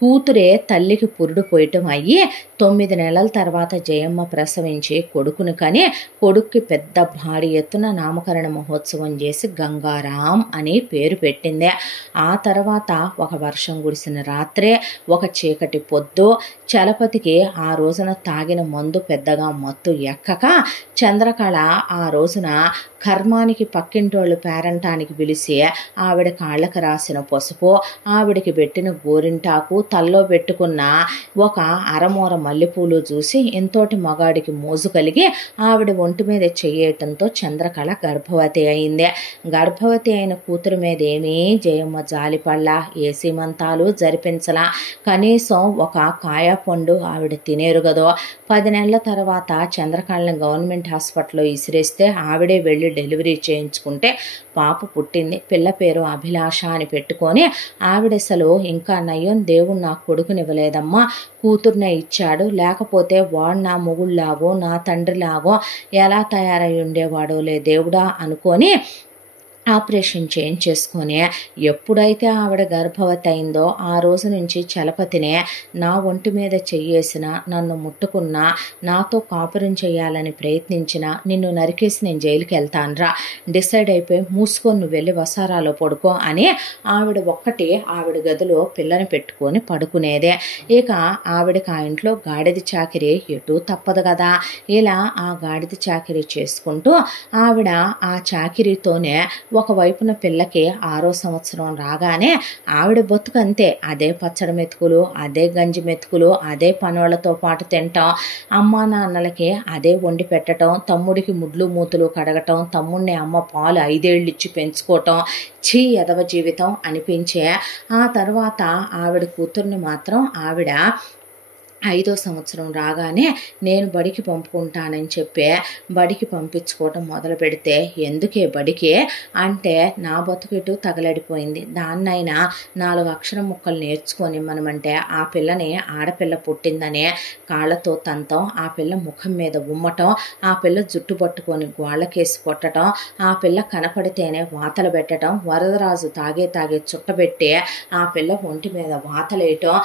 కూతురే తల్లికి పురుడు పోయటం అయ్యి 9 నెలల తర్వాత జయమ్మ ప్రసవించి కొడుకును కని కొడుక్కి పెద్ద భారీ ఎత్తున నామకరణ మహోత్సవం చేసి గంగారాం అని పేరు పెట్టింది. ఆ తర్వాత ఒక వర్షం కురిసిన రాత్రే ఒక చీకటి పొద్దు. చలపతికి ఆ రోజున తాగిన మందు పెద్దగా మత్తు ఎక్కక చంద్రకళ ఆ రోజున కర్మానికి పక్కింటోళ్ళు పేరంటానికి పిలిచి ఆవిడ కాళ్ళకు రాసిన పసుపు, ఆవిడికి పెట్టిన గోరింటాకు, తల్లో పెట్టుకున్న ఒక అరమూర మల్లెపూలు చూసి ఎంతోటి మగాడికి మోజు కలిగి ఆవిడ ఒంటి మీద చెయ్యటంతో చంద్రకళ గర్భవతి అయింది. గర్భవతి అయిన కూతురు మీద ఏమీ జయమ్మ జాలిపళ్ళ, ఏ సీమంతాలు జరిపించలా. కనీసం ఒక కాయ పండు ఆవిడ తినేరుగదో. 10 నెలల తర్వాత చంద్రకళని గవర్నమెంట్ హాస్పిటల్లో ఇసిరేస్తే ఆవిడే వెళ్ళి డెలివరీ చేయించుకుంటే పాప పుట్టింది. పిల్ల పేరు అభిలాష అని పెట్టుకొని ఆవిడసలు ఇంకా నయ్యం దేవుడు నా కొడుకునివ్వలేదమ్మా, కూతుర్నే ఇచ్చాడు, లేకపోతే వాడు నా మొగుళ్ళలాగో నా తండ్రిలాగో ఎలా తయారై ఉండేవాడోలే దేవుడా అనుకొని ఆపరేషన్ చేయించేసుకొని ఎప్పుడైతే ఆవిడ గర్భవతి అయిందో ఆ రోజు నుంచి చలపతినే నా ఒంటి మీద చెయ్యేసిన, నన్ను ముట్టుకున్నా, నాతో కాపురం చేయాలని ప్రయత్నించిన నిన్ను నరికేసి నేను జైలుకి వెళ్తానురా, డిసైడ్ అయిపోయి మూసుకొని నువ్వు వెళ్ళి వసారాలో పడుకో అని ఆవిడ ఒక్కటి ఆవిడ గదిలో పిల్లని పెట్టుకొని పడుకునేదే. ఇక ఆవిడకి ఆ ఇంట్లో గాడిద చాకిరి ఎటూ తప్పదు కదా. ఇలా ఆ గాడిద చాకిరి చేసుకుంటూ ఆవిడ ఆ చాకిరీతోనే ఒకవైపున పిల్లకి 6వ సంవత్సరం రాగానే ఆవిడ బతుకంతే. అదే పచ్చడి మెతుకులు, అదే గంజి మెతుకులు, అదే పనోళ్లతో పాటు తింటాం, అమ్మా నాన్నలకి అదే వండి పెట్టడం, తమ్ముడికి ముడ్లు మూతులు కడగటం, తమ్ముడిని అమ్మ పాలు 5 ఏళ్ళు ఇచ్చి పెంచుకోవటం, ఛీ ఎదవ జీవితం అనిపించే. ఆ తర్వాత ఆవిడ కూతుర్ని మాత్రం ఆవిడ 5వ సంవత్సరం రాగానే నేను బడికి పంపుకుంటానని చెప్పి బడికి పంపించుకోవటం మొదలు పెడితే, ఎందుకే బడికి అంటే నా బతుకిటు తగలడిపోయింది, దాన్నైనా 4 అక్షర ముక్కలు నేర్చుకొని మనమంటే ఆ పిల్లని ఆడపిల్ల పుట్టిందనే కాళ్ళతో తంతం, ఆ పిల్ల ముఖం మీద ఉమ్మటం, ఆ పిల్ల జుట్టు పట్టుకొని గోళ్ళకేసి కొట్టడం, ఆ పిల్ల కనపడితేనే వాతలు పెట్టడం, వరదరాజు తాగే చుట్టబెట్టి ఆ పిల్ల ఒంటి మీద వాతలేయటం,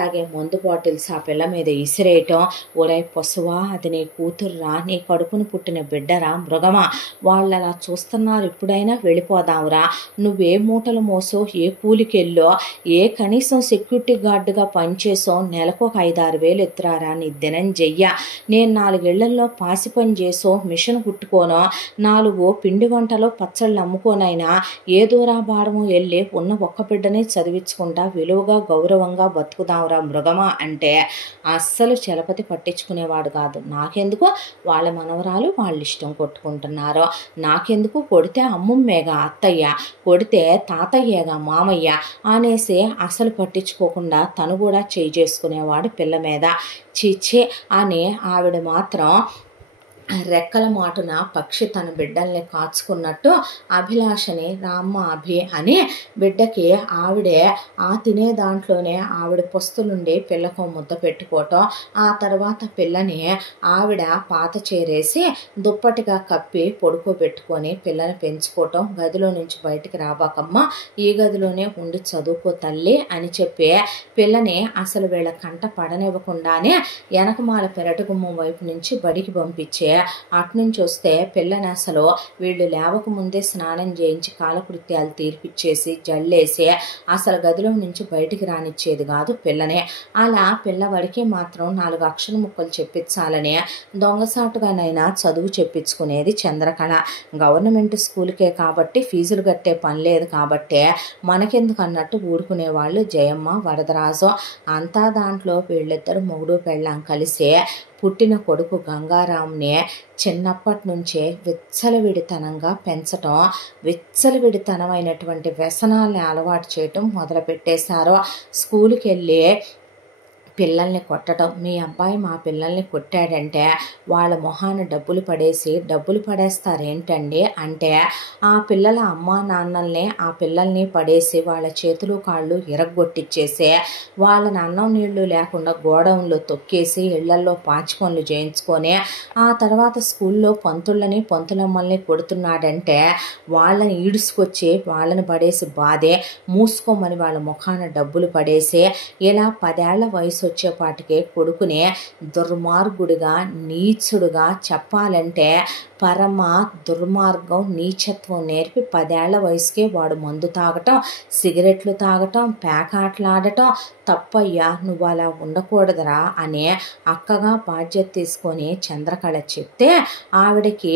తాగే మందు బాటిల్స్ ఆ పిల్ల మీద ఇసిరేయటం, ఒరే పశువా అది నీ కూతుర్రా, నీ కడుపును పుట్టిన బిడ్డరా, మృగమా, వాళ్ళలా చూస్తున్నారు, ఇప్పుడైనా వెళ్ళిపోదావురా, నువ్వే మూటలు మోసో, ఏ కూలికెళ్ళో, ఏ కనీసం సెక్యూరిటీ గార్డుగా పనిచేసో నెలకు ఒక 5-6 వేలు ఎత్తురారా, నీ దినం చెయ్య, నేను 4 ఏళ్లలో పాసి పని చేసో మిషన్ కుట్టుకోనో 4 పిండి వంటలో పచ్చళ్ళు అమ్ముకోనైనా ఏ దూరా భారము వెళ్ళి ఉన్న ఒక్క బిడ్డనే చదివించుకుంటా విలువగా గౌరవంగా బతుకుదావురా మృగమా అంటే అస్సలు చలపతి పట్టించుకునేవాడు కాదు. నాకెందుకు వాళ్ళ మనవరాలు వాళ్ళ ఇష్టం కొట్టుకుంటున్నారో, నాకెందుకు కొడితే అమ్మమ్మేగా అత్తయ్య, కొడితే తాతయ్యేగా మామయ్య అనేసి అసలు పట్టించుకోకుండా తను కూడా చేయి చేసుకునేవాడు పిల్ల మీద. చీచే అని ఆవిడ మాత్రం రెక్కల మాటున పక్షి తన బిడ్డల్ని కాచుకున్నట్టు అభిలాషని రామ్మ అభి అని బిడ్డకి ఆవిడే ఆ తినే దాంట్లోనే ఆవిడ పొస్తులుండి పిల్లకు ముద్ద పెట్టుకోవటం, ఆ తర్వాత పిల్లని ఆవిడ పాత చేరేసి దుప్పటిగా కప్పి పడుకోబెట్టుకొని పిల్లని పెంచుకోవటం, గదిలో నుంచి బయటికి రాబాకమ్మ, ఈ గదిలోనే ఉండి చదువుకో తల్లి అని చెప్పి పిల్లని అసలు వీళ్ళ కంట పడనివ్వకుండానే వెనకమాల పెరటగుమ్మం వైపు నుంచి బడికి పంపించే, అటునుంచి వస్తే పిల్లని అసలు వీళ్ళు లేవక ముందే స్నానం చేయించి కాలకృత్యాలు తీర్పిచ్చేసి జల్లేసి అసలు గదిలో నుంచి బయటికి రానిచ్చేది కాదు పిల్లని. అలా పిల్లవాడికి మాత్రం 4 అక్షర ముక్కలు చెప్పించాలని దొంగసాటుగానైనా చదువు చెప్పించుకునేది చంద్రకళ. గవర్నమెంట్ స్కూల్కే కాబట్టి ఫీజులు కట్టే పని లేదు కాబట్టి మనకెందుకు అన్నట్టు ఊరుకునేవాళ్ళు జయమ్మ వరదరాజు. అంతా దాంట్లో వీళ్ళిద్దరు మొగుడు పెళ్ళాం కలిసి పుట్టిన కొడుకు గంగారాంని చిన్నప్పటి నుంచే విచ్చలవిడితనంగా పెంచటం, విచ్చలవిడితనమైనటువంటి వ్యసనాల్ని అలవాటు చేయటం మొదలుపెట్టేశారు. స్కూల్కి వెళ్ళి పిల్లల్ని కొట్టడం, మీ అబ్బాయి మా పిల్లల్ని కొట్టాడంటే వాళ్ళ మొహాన డబ్బులు పడేస్తారేంటండి అంటే, ఆ పిల్లల అమ్మా నాన్నల్ని ఆ పిల్లల్ని పడేసి వాళ్ళ చేతులు కాళ్ళు ఇరగ్గొట్టిచ్చేసి వాళ్ళని అన్నం నీళ్లు లేకుండా గోడౌన్లో తొక్కేసి ఇళ్లల్లో పాచి పనులు చేయించుకొని ఆ తర్వాత స్కూల్లో పంతులమ్మల్ని కొడుతున్నాడంటే వాళ్ళని ఈడుసుకొచ్చి వాళ్ళని పడేసి బాధే మూసుకోమని వాళ్ళ ముఖాన డబ్బులు పడేసి ఇలా 10 ఏళ్ల వయసు వచ్చేపాటికే కొడుకునే దుర్మార్గుడిగా నీచుడుగా చెప్పాలంటే పరమ దుర్మార్గం నీచత్వం నేర్పి 10 ఏళ్ల వయసుకే వాడు మందు తాగటం, సిగరెట్లు తాగటం, పేకాట్లాడటం తప్పయ్యా, నువ్వు అలా ఉండకూడదురా అని అక్కగా బాధ్యత తీసుకొని చంద్రకళ చెప్తే ఆవిడకి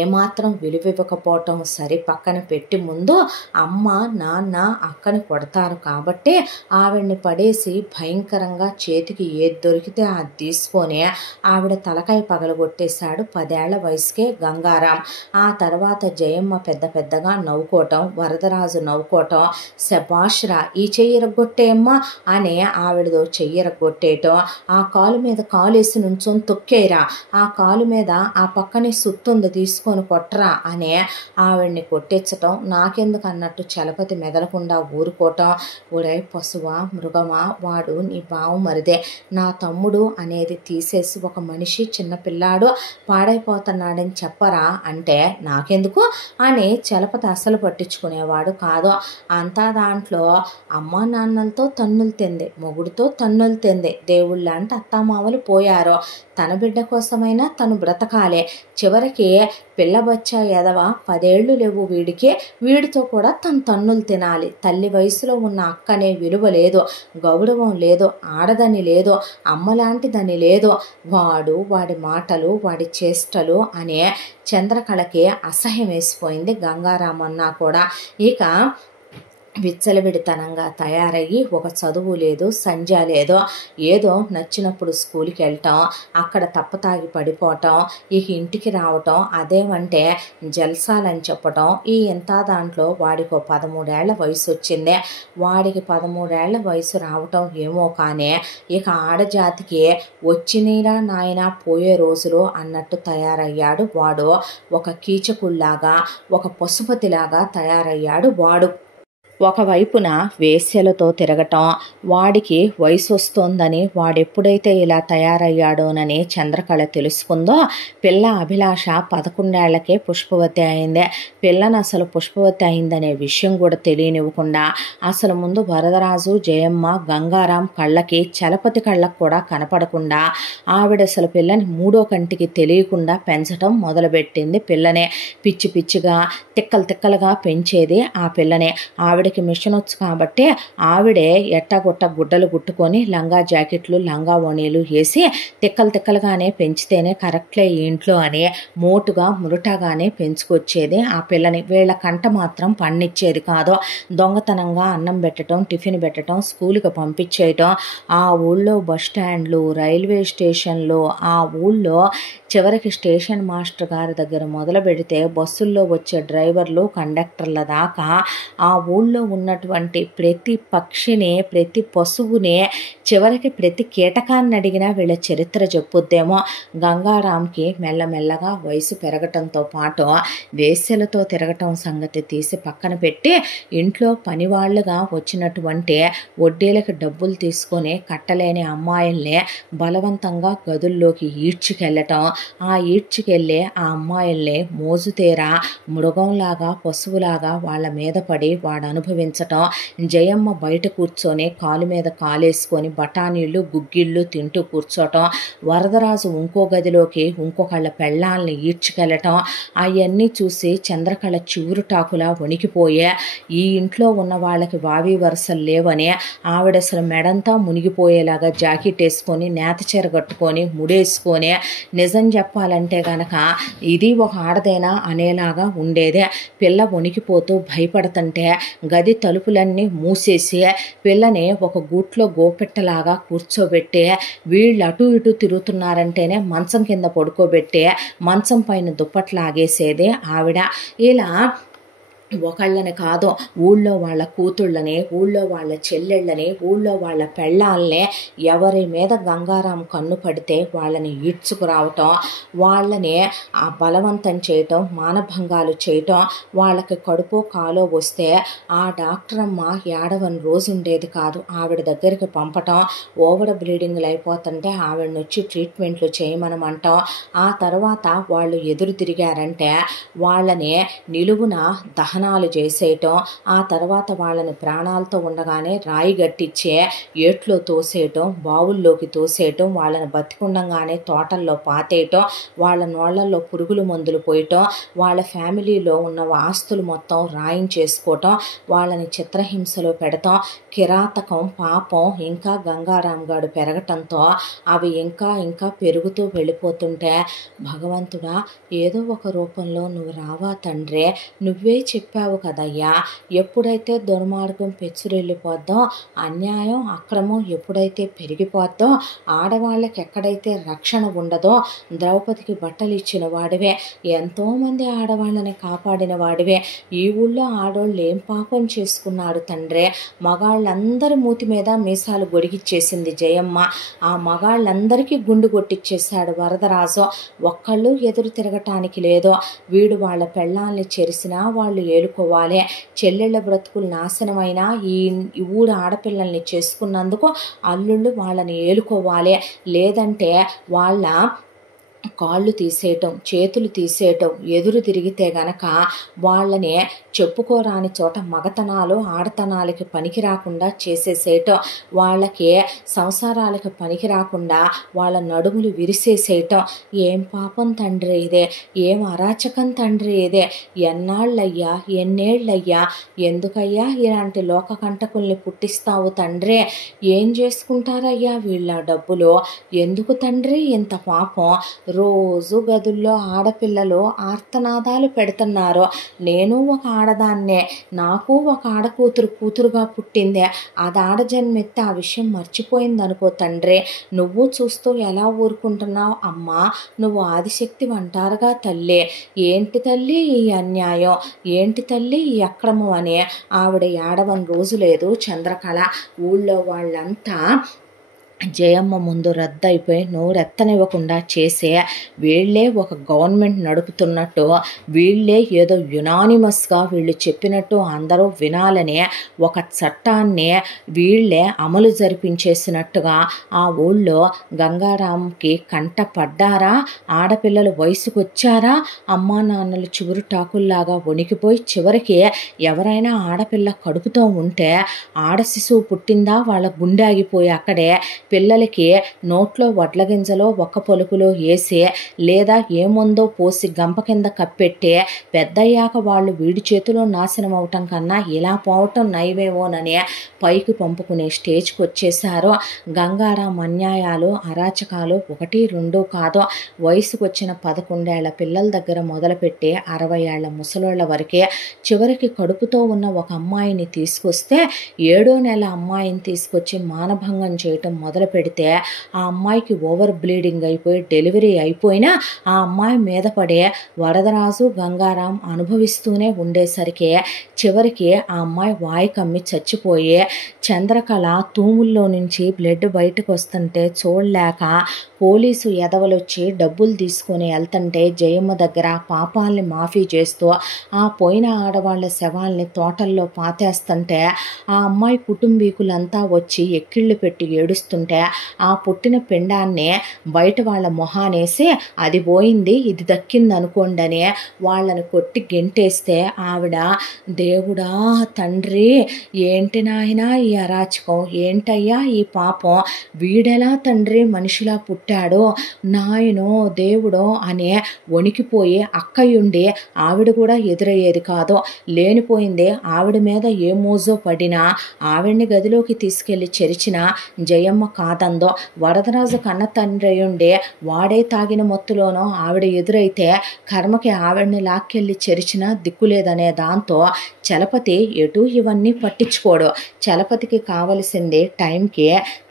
ఏమాత్రం విలువ ఇవ్వకపోవటం సరి పక్కన పెట్టి ముందు అమ్మ నాన్న అక్కని కొడతారు కాబట్టి ఆవిడ్ని పడేసి భయంకరంగా చేతికి ఏది దొరికితే అది తీసుకొని ఆవిడ తలకాయ పగలగొట్టేశాడు 10 ఏళ్ల వయసుకే గంగారాం. ఆ తర్వాత జయమ్మ పెద్దగా నవ్వుకోవటం, వరదరాజు నవ్వుకోవటం, శభాష్రా ఈ చెయ్యిరగొట్టేయమ్మా అని ఆవిడదో చెయ్యిరగొట్టేయటం, ఆ కాలు మీద కాలేసి నుంచొని తొక్కేరా, ఆ కాలు మీద ఆ పక్కనే సుత్తుంది తీసుకొని కొట్టరా అని ఆవిడ్ని కొట్టించటం, నాకెందుకు అన్నట్టు చలపతి మెదలకుండా ఊరుకోవటం. ఒరే పశువా మృగమా, వాడు నీ బావమరిదే, నా తమ్ముడు అనేది తీసేసి ఒక మనిషి చిన్నపిల్లాడు పాడైపోతున్నాడని చెప్పరా అంటే నాకెందుకు అని చలపతి అసలు పట్టించుకునేవాడు కాదు. అంతా దాంట్లో అమ్మా నాన్నలతో తన్నులు తింది, మొగుడుతో తన్నులు తింది, దేవుళ్ళంటే అత్తామామలు పోయారో, తన బిడ్డ కోసమైనా తను బ్రతకాలే, చివరికి పిల్ల బచ్చా ఎదవ 10 ఏళ్ళు లేవు వీడికి, వీడితో కూడా తను తన్నులు తినాలి. తల్లి వయసులో ఉన్న అక్కనే విలువ లేదు, గౌరవం లేదు, ఆడదని లేదు, అమ్మలాంటిదని లేదు, వాడి మాటలు వాడి చేష్టలు అనే చంద్రకళకి అసహ్యం వేసిపోయింది. గంగారామన్నా కూడా ఇక విచ్చలవిడితనంగా తయారయ్యి ఒక చదువు లేదు, సంధ్య లేదు, ఏదో నచ్చినప్పుడు స్కూల్కి వెళ్ళటం, అక్కడ తప్పతాగి పడిపోవటం, ఇక ఇంటికి రావటం, అదేమంటే జల్సాలని చెప్పటం. ఈ ఇంత దాంట్లో వాడికి 13 ఏళ్ల వయసు వచ్చింది. వాడికి 13 ఏళ్ల వయసు రావటం ఏమో కానీ ఇక ఆడజాతికి వచ్చినీరా నాయన పోయే రోజులు అన్నట్టు తయారయ్యాడు వాడు. ఒక కీచకుల్లాగా, ఒక పశుపతిలాగా తయారయ్యాడు వాడు. ఒకవైపున వేశ్యలతో తిరగటం, వాడికి వయసు వస్తోందని వాడెప్పుడైతే ఇలా తయారయ్యాడోనని చంద్రకళ తెలుసుకుందో పిల్ల అభిలాష 11 ఏళ్లకే పుష్పవతి అయింది. పిల్లని అసలు పుష్పవతి అయిందనే విషయం కూడా తెలియనివ్వకుండా అసలు ముందు వరదరాజు, జయమ్మ, గంగారాం కళ్ళకి, చలపతి కళ్ళకు కూడా కనపడకుండా ఆవిడ అసలు పిల్లని మూడో కంటికి తెలియకుండా పెంచటం మొదలుపెట్టింది. పిల్లనే పిచ్చి పిచ్చిగా తిక్కలుగా పెంచేది ఆ పిల్లనే. ఆవిడకి మిషన్ వచ్చు కాబట్టి ఆవిడే ఎట్టగొట్ట గుడ్డలు గుట్టుకొని లంగా జాకెట్లు, లంగా ఓణీలు వేసి తిక్కలుగానే పెంచితేనే కరెక్ట్లే ఇంట్లో అని మోటుగా మురుటాగానే పెంచుకొచ్చేది ఆ పిల్లని. వీళ్ళ కంట మాత్రం పండిచ్చేది కాదు. దొంగతనంగా అన్నం పెట్టడం, టిఫిన్ పెట్టడం, స్కూల్కి పంపించేయటం, ఆ ఊళ్ళో బస్ స్టాండ్లు, రైల్వే స్టేషన్లు, ఆ ఊళ్ళో చివరికి స్టేషన్ మాస్టర్ గారి దగ్గర మొదలు పెడితే బస్సుల్లో వచ్చే డ్రైవర్లు, కండక్టర్ల దాకా ఆ ఊళ్ళో ఉన్నటువంటి ప్రతి పక్షిని, ప్రతి పశువుని, చివరికి ప్రతి కీటకాన్ని అడిగినా వీళ్ళ చరిత్ర చెప్పుద్దేమో. గంగారాంకి మెల్లమెల్లగా వయసు పెరగటంతో పాటు వేశ్యలతో తిరగటం సంగతి తీసి పక్కన పెట్టి ఇంట్లో పనివాళ్లుగా వచ్చినటువంటి వడ్డీలకి డబ్బులు తీసుకొని కట్టలేని అమ్మాయిల్ని బలవంతంగా గదుల్లోకి ఈడ్చుకెళ్ళటం, ఆ ఈడ్చుకెళ్ళి ఆ అమ్మాయిల్ని మోజుతేరా మృగంలాగా, పశువులాగా వాళ్ళ మీద పడి వాడు అనుభవించటం. జయమ్మ బయట కూర్చొని కాలు మీద కాలేసుకొని బఠానీళ్ళు, గుగ్గిళ్ళు తింటూ కూర్చోటం, వరదరాజు ఇంకో గదిలోకి ఇంకొకళ్ళ పెళ్ళాలని ఈడ్చుకెళ్ళటం. అవన్నీ చూసి చంద్రకళ చివురుటాకులా వణికిపోయే, ఈ ఇంట్లో ఉన్న వాళ్ళకి వావి వరుసలు లేవని ఆవిడ అసలు మెడంతా మునిగిపోయేలాగా జాకెట్ వేసుకొని, నేత చీర కట్టుకొని, ముడేసుకొని, నిజం చెప్పాలంటే గనక ఇది ఒక ఆడదేనా అనేలాగా ఉండేదే. పిల్ల వణికిపోతూ భయపడుతుంటే గది తలుపులన్నీ మూసేసి పిల్లని ఒక గూట్లో గోపెట్టలాగా కూర్చోబెట్టి వీళ్ళు అటు ఇటు తిరుగుతున్నారంటేనే మంచం కింద పడుకోబెట్టి మంచం పైన దుప్పట్లాగేసేదే ఆవిడ. ఇలా ఒకళ్ళని కాదు, ఊళ్ళో వాళ్ళ కూతుళ్ళని, ఊళ్ళో వాళ్ళ చెల్లెళ్ళని, ఊళ్ళో వాళ్ళ పెళ్ళాలనే ఎవరి మీద గంగారాం కన్ను పడితే వాళ్ళని ఈడ్చుకురావటం, వాళ్ళని బలవంతం చేయటం, మానభంగాలు చేయటం, వాళ్ళకి కడుపో కాలో వస్తే ఆ డాక్టర్ అమ్మ ఏడవని రోజు ఉండేది కాదు. ఆవిడ దగ్గరికి పంపటం, ఓవర్ బ్లీడింగ్లు అయిపోతుంటే ఆవిడని వచ్చి ట్రీట్మెంట్లు చేయమనమంటాం. ఆ తర్వాత వాళ్ళు ఎదురు తిరిగారంటే వాళ్ళని నిలువున దహనాలు చేసేయటం, ఆ తర్వాత వాళ్ళని ప్రాణాలతో ఉండగానే రాయి గట్టిచ్చే ఏట్లో తోసేయటం, బావుల్లోకి తోసేయటం, వాళ్ళని బతికుండగానే తోటల్లో పాతేయటం, వాళ్ళ నోళ్లలో పురుగుల మందులు పోయటం, వాళ్ళ ఫ్యామిలీలో ఉన్న ఆస్తులు మొత్తం రాయించేసుకోవటం, వాళ్ళని చిత్రహింసలో పెడతాం. కిరాతకం, పాపం ఇంకా గంగారాం గారు పెరగటంతో అవి ఇంకా ఇంకా పెరుగుతూ వెళ్ళిపోతుంటే, భగవంతుడా ఏదో ఒక రూపంలో నువ్వు రావా తండ్రే, నువ్వే చెప్పావు కదయ్యా, ఎప్పుడైతే దుర్మార్గం పెచ్చురెళ్ళిపోద్దో, అన్యాయం అక్రమం ఎప్పుడైతే పెరిగిపోద్దో, ఆడవాళ్ళకి ఎక్కడైతే రక్షణ ఉండదో, ద్రౌపదికి బట్టలు ఇచ్చిన వాడివే, ఎంతోమంది ఆడవాళ్ళని కాపాడిన వాడివే, ఈ ఊళ్ళో ఆడవాళ్ళు ఏం పాపం చేసుకున్నారు తండ్రే, మగాళ్ళందరి మూతి మీద మీసాలు గొడిగిచ్చేసింది జయమ్మ, ఆ మగాళ్ళందరికీ గుండు కొట్టిచ్చేశాడు వరదరాజు, ఒక్కళ్ళు ఎదురు తిరగటానికి లేదో, వీడు వాళ్ళ పెళ్ళాల్ని చెరిసినా వాళ్ళు ఏలుకోవాలి, చెల్లెళ్ళ బ్రతుకులు నాశనమైనా ఈ ఊరు ఆడపిల్లల్ని చేసుకున్నందుకు అల్లుళ్ళు వాళ్ళని ఏలుకోవాలి, లేదంటే వాళ్ళ కాళ్ళు తీసేయటం, చేతులు తీసేయటం, ఎదురు తిరిగితే గనక వాళ్ళని చెప్పుకోరాని చోట మగతనాలు ఆడతనాలకి పనికి రాకుండా చేసేసేయటం, వాళ్ళకి సంసారాలకి పనికి రాకుండా వాళ్ళ నడుములు విరిసేసేయటం. ఏం పాపం తండ్రి ఇదే, ఏం అరాచకం తండ్రి ఇదే, ఎన్నాళ్ళయ్యా, ఎన్నేళ్ళయ్యా, ఎందుకయ్యా ఇలాంటి లోకకంటకుల్ని పుట్టిస్తావు తండ్రి, ఏం చేసుకుంటారయ్యా వీళ్ళ డబ్బులు, ఎందుకు తండ్రి ఇంత పాపం, రోజు గదుల్లో ఆడపిల్లలు ఆర్తనాదాలు పెడుతున్నారు, నేను ఒక ఆడదాన్నే, నాకు ఒక కూతురుగా పుట్టిందే, అది ఆడజన్మెత్తి ఆ విషయం మర్చిపోయింది అనుకో తండ్రి, నువ్వు చూస్తూ ఎలా ఊరుకుంటున్నావు అమ్మా, నువ్వు ఆదిశక్తి అంటారుగా తల్లి, ఏంటి తల్లి ఈ అన్యాయం, ఏంటి తల్లి ఈ అక్రమం అని ఆవిడ ఏడవని రోజు లేదు చంద్రకళ. ఊళ్ళో వాళ్ళంతా జయమ్మ ముందు రద్దయిపోయి నోరెత్తనివ్వకుండా చేసే, వీళ్ళే ఒక గవర్నమెంట్ నడుపుతున్నట్టు, వీళ్ళే ఏదో యునానిమస్గా వీళ్ళు చెప్పినట్టు అందరూ వినాలనే ఒక చట్టాన్ని వీళ్ళే అమలు జరిపించేసినట్టుగా ఆ ఊళ్ళో గంగారాంకి కంట పడ్డారా, ఆడపిల్లలు వయసుకు వచ్చారా, అమ్మా నాన్నలు చిగురు టాకుల్లాగా వణికిపోయి చివరికి ఎవరైనా ఆడపిల్ల కడుపుతో ఉంటే ఆడ శిశువు పుట్టిందా వాళ్ళ గుండె ఆగిపోయి అక్కడే పిల్లలకి నోట్లో వడ్ల గింజలో ఒక్క పలుకులో వేసి లేదా ఏముందో పోసి గంప కింద కప్పెట్టే, పెద్దయ్యాక వాళ్ళు వీడి చేతిలో నాశనం అవటం కన్నా ఇలా పోవటం నయమేమోనని పైకి పంపుకునే స్టేజ్కి వచ్చేసారు. గంగారాం అన్యాయాలు అరాచకాలు 1, 2 కాదు, వయసుకు వచ్చిన 11 ఏళ్ల పిల్లల దగ్గర మొదలుపెట్టి 60 ఏళ్ల ముసలోళ్ళ వరకే, చివరికి కడుపుతో ఉన్న ఒక అమ్మాయిని తీసుకొస్తే 7వ నెల అమ్మాయిని తీసుకొచ్చి మానభంగం చేయటం మొదలు పెడితే ఆ అమ్మాయికి ఓవర్ బ్లీడింగ్ అయిపోయి డెలివరీ అయిపోయినా ఆ అమ్మాయి మీద పడే వరదరాజు గంగారాం అనుభవిస్తూనే ఉండేసరికి చివరికి ఆ అమ్మాయి వాయి కమ్మి చచ్చిపోయి చంద్రకళ తూముల్లో నుంచి బ్లడ్ బయటకు వస్తుంటే చూడలేక పోలీసు ఎదవలొచ్చి డబ్బులు తీసుకొని వెళ్తుంటే జయమ్మ దగ్గర పాపాలని మాఫీ చేస్తూ ఆ పోయిన ఆడవాళ్ళ శవాల్ని తోటల్లో పాతేస్తుంటే ఆ అమ్మాయి కుటుంబీకులంతా వచ్చి ఎక్కిళ్ళు పెట్టి ఏడుస్తుంటే ఆ పుట్టిన పిండాన్ని బయట వాళ్ళ మొహానేసి అది పోయింది ఇది దక్కింది అనుకోండి అని వాళ్ళని కొట్టి గెంటేస్తే ఆవిడ, దేవుడా తండ్రి ఏంటి నాయనా ఈ అరాచకం, ఏంటయ్యా ఈ పాపం, వీడెలా తండ్రి మనిషిలా పుట్టాడో నాయనో దేవుడో అనే వణికిపోయి అక్కయుండి ఆవిడ కూడా ఎదురయ్యేది కాదు, లేనిపోయింది ఆవిడ మీద ఏ మోజో పడినా ఆవిడ్ని గదిలోకి తీసుకెళ్లి చెరిచిన జయమ్మ కాదందో. వరదరాజు కన్న తండ్రి అయ్యుండి వాడే తాగిన మత్తులోనో ఆవిడ ఎదురైతే కర్మకి ఆవిడని లాక్కెళ్ళి చెరిచినా దిక్కులేదనే దాంతో చలపతి ఎటు ఇవన్నీ పట్టించుకోడు. చలపతికి కావలసింది టైంకి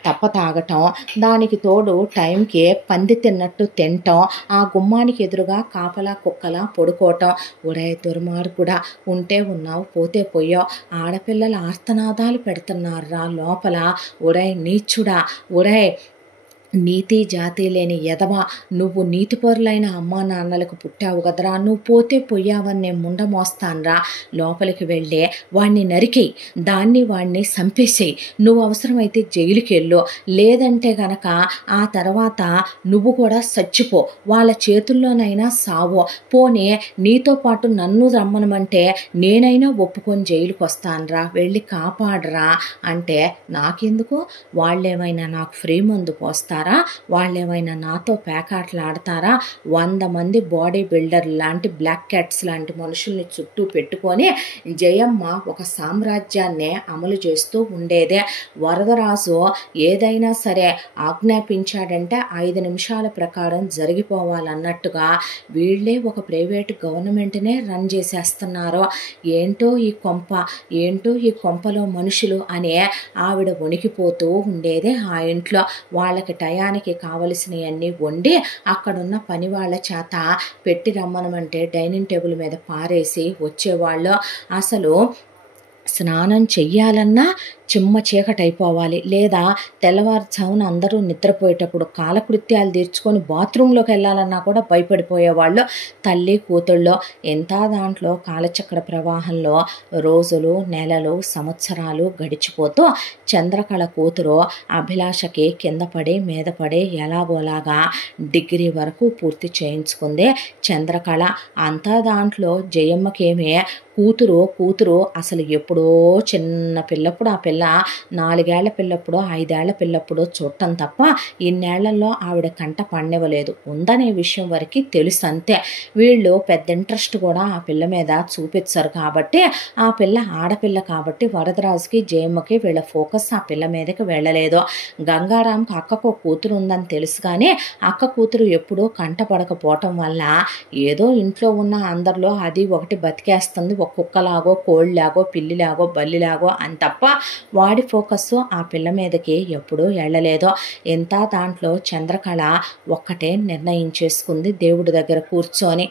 తప్ప తాగటం, దానికి తోడు టైంకి పంది తిన్నట్టు తినటం, ఆ గుమ్మానికి ఎదురుగా కాపలా కుక్కలా పడుకోవటం. ఒరే దుర్మార్గుడా, ఉంటే ఉన్నావు పోతే పోయావు, ఆడపిల్లల ఆర్తనాదాలు పెడుతున్నారా లోపల. ఒరే నీచుడా, ఒరే నీతి జాతి లేని ఎదవ, నువ్వు నీతిపరులైన అమ్మా నాన్నలకు పుట్టావు కదరా, నువ్వు పోతే పొయ్యావని నేను ముండ మోస్తాన్రా. లోపలికి వెళ్ళే వాణ్ణి నరికేయి, వాణ్ణి చంపేసేయి, నువ్వు అవసరమైతే జైలుకి వెళ్ళు, లేదంటే గనక ఆ తర్వాత నువ్వు కూడా చచ్చిపో, వాళ్ళ చేతుల్లోనైనా సావో, పోనీ నీతో పాటు నన్ను రమ్మనమంటే నేనైనా ఒప్పుకొని జైలుకి వస్తాన్రా, వెళ్ళి కాపాడరా అంటే నాకెందుకు, వాళ్ళేమైనా నాకు ఫ్రీ మందు పోస్తారా, వాళ్ళేమైనా నాతో పేకాట్లు ఆడతారా. 100 మంది బాడీ బిల్డర్ లాంటి బ్లాక్ క్యాట్స్ లాంటి మనుషుల్ని చుట్టూ పెట్టుకొని జయమ్మ ఒక సామ్రాజ్యాన్నే అమలు చేస్తూ ఉండేదే. వరదరాజు ఏదైనా సరే ఆజ్ఞాపించాడంటే 5 నిమిషాల ప్రకారం జరిగిపోవాలన్నట్టుగా వీళ్ళే ఒక ప్రైవేట్ గవర్నమెంట్నే రన్ చేసేస్తున్నారు. ఏంటో ఈ కొంప, ఏంటో ఈ కొంపలో మనుషులు అనే ఆవిడ వణికిపోతూ ఉండేదే. ఆ ఇంట్లో వాళ్ళకి టయానికి కావలసినవన్నీ వండి అక్కడున్న పని వాళ్ళ చేత పెట్టి రమ్మనమంటే డైనింగ్ టేబుల్ మీద పారేసి వచ్చేవాళ్ళు. అసలు స్నానం చెయ్యాలన్నా చిమ్మ చీకటైపోవాలి, లేదా తెల్లవారుజామున అందరూ నిద్రపోయేటప్పుడు కాలకృత్యాలు తీర్చుకొని బాత్రూంలోకి వెళ్ళాలన్నా కూడా భయపడిపోయేవాళ్ళు తల్లి కూతుళ్ళో. ఎంత దాంట్లో కాలచక్ర ప్రవాహంలో రోజులు, నెలలు, సంవత్సరాలు గడిచిపోతూ చంద్రకళ కూతురు అభిలాషకి కింద పడి మీద పడి ఎలాగోలాగా డిగ్రీ వరకు పూర్తి చేయించుకుంది చంద్రకళ. అంతా దాంట్లో జయమ్మకేమే కూతురు అసలు ఎప్పుడో చిన్న పిల్లప్పుడు, ఆ పిల్ల 4 ఏళ్ల పిల్లప్పుడు 5 ఏళ్ల పిల్లప్పుడు చూడటం తప్ప ఇన్నేళ్లలో ఆవిడ కంట పడినవ్వలేదు. ఉందనే విషయం వరకు తెలుసు అంతే. వీళ్ళు పెద్ద ఇంట్రెస్ట్ కూడా ఆ పిల్ల మీద చూపించరు కాబట్టి, ఆ పిల్ల ఆడపిల్ల కాబట్టి వరదరాజుకి జయమ్మకి వీళ్ళ ఫోకస్ ఆ పిల్ల మీదకి వెళ్ళలేదు. గంగారాంకి అక్కకు కూతురు ఉందని తెలుసు కానీ అక్క కూతురు ఎప్పుడూ కంట పడకపోవటం వల్ల ఏదో ఇంట్లో ఉన్న అందరిలో అది ఒకటి బతికేస్తుంది, ఒక కుక్కలాగో కోళ్ళలాగో పిల్లిలాగో బల్లిలాగో అని తప్ప వాడి ఫోకస్ ఆ పిల్ల మీదకి ఎప్పుడూ వెళ్ళలేదో. ఎంత దాంట్లో చంద్రకళ ఒక్కటే నిర్ణయించేసుకుంది దేవుడి దగ్గర కూర్చొని.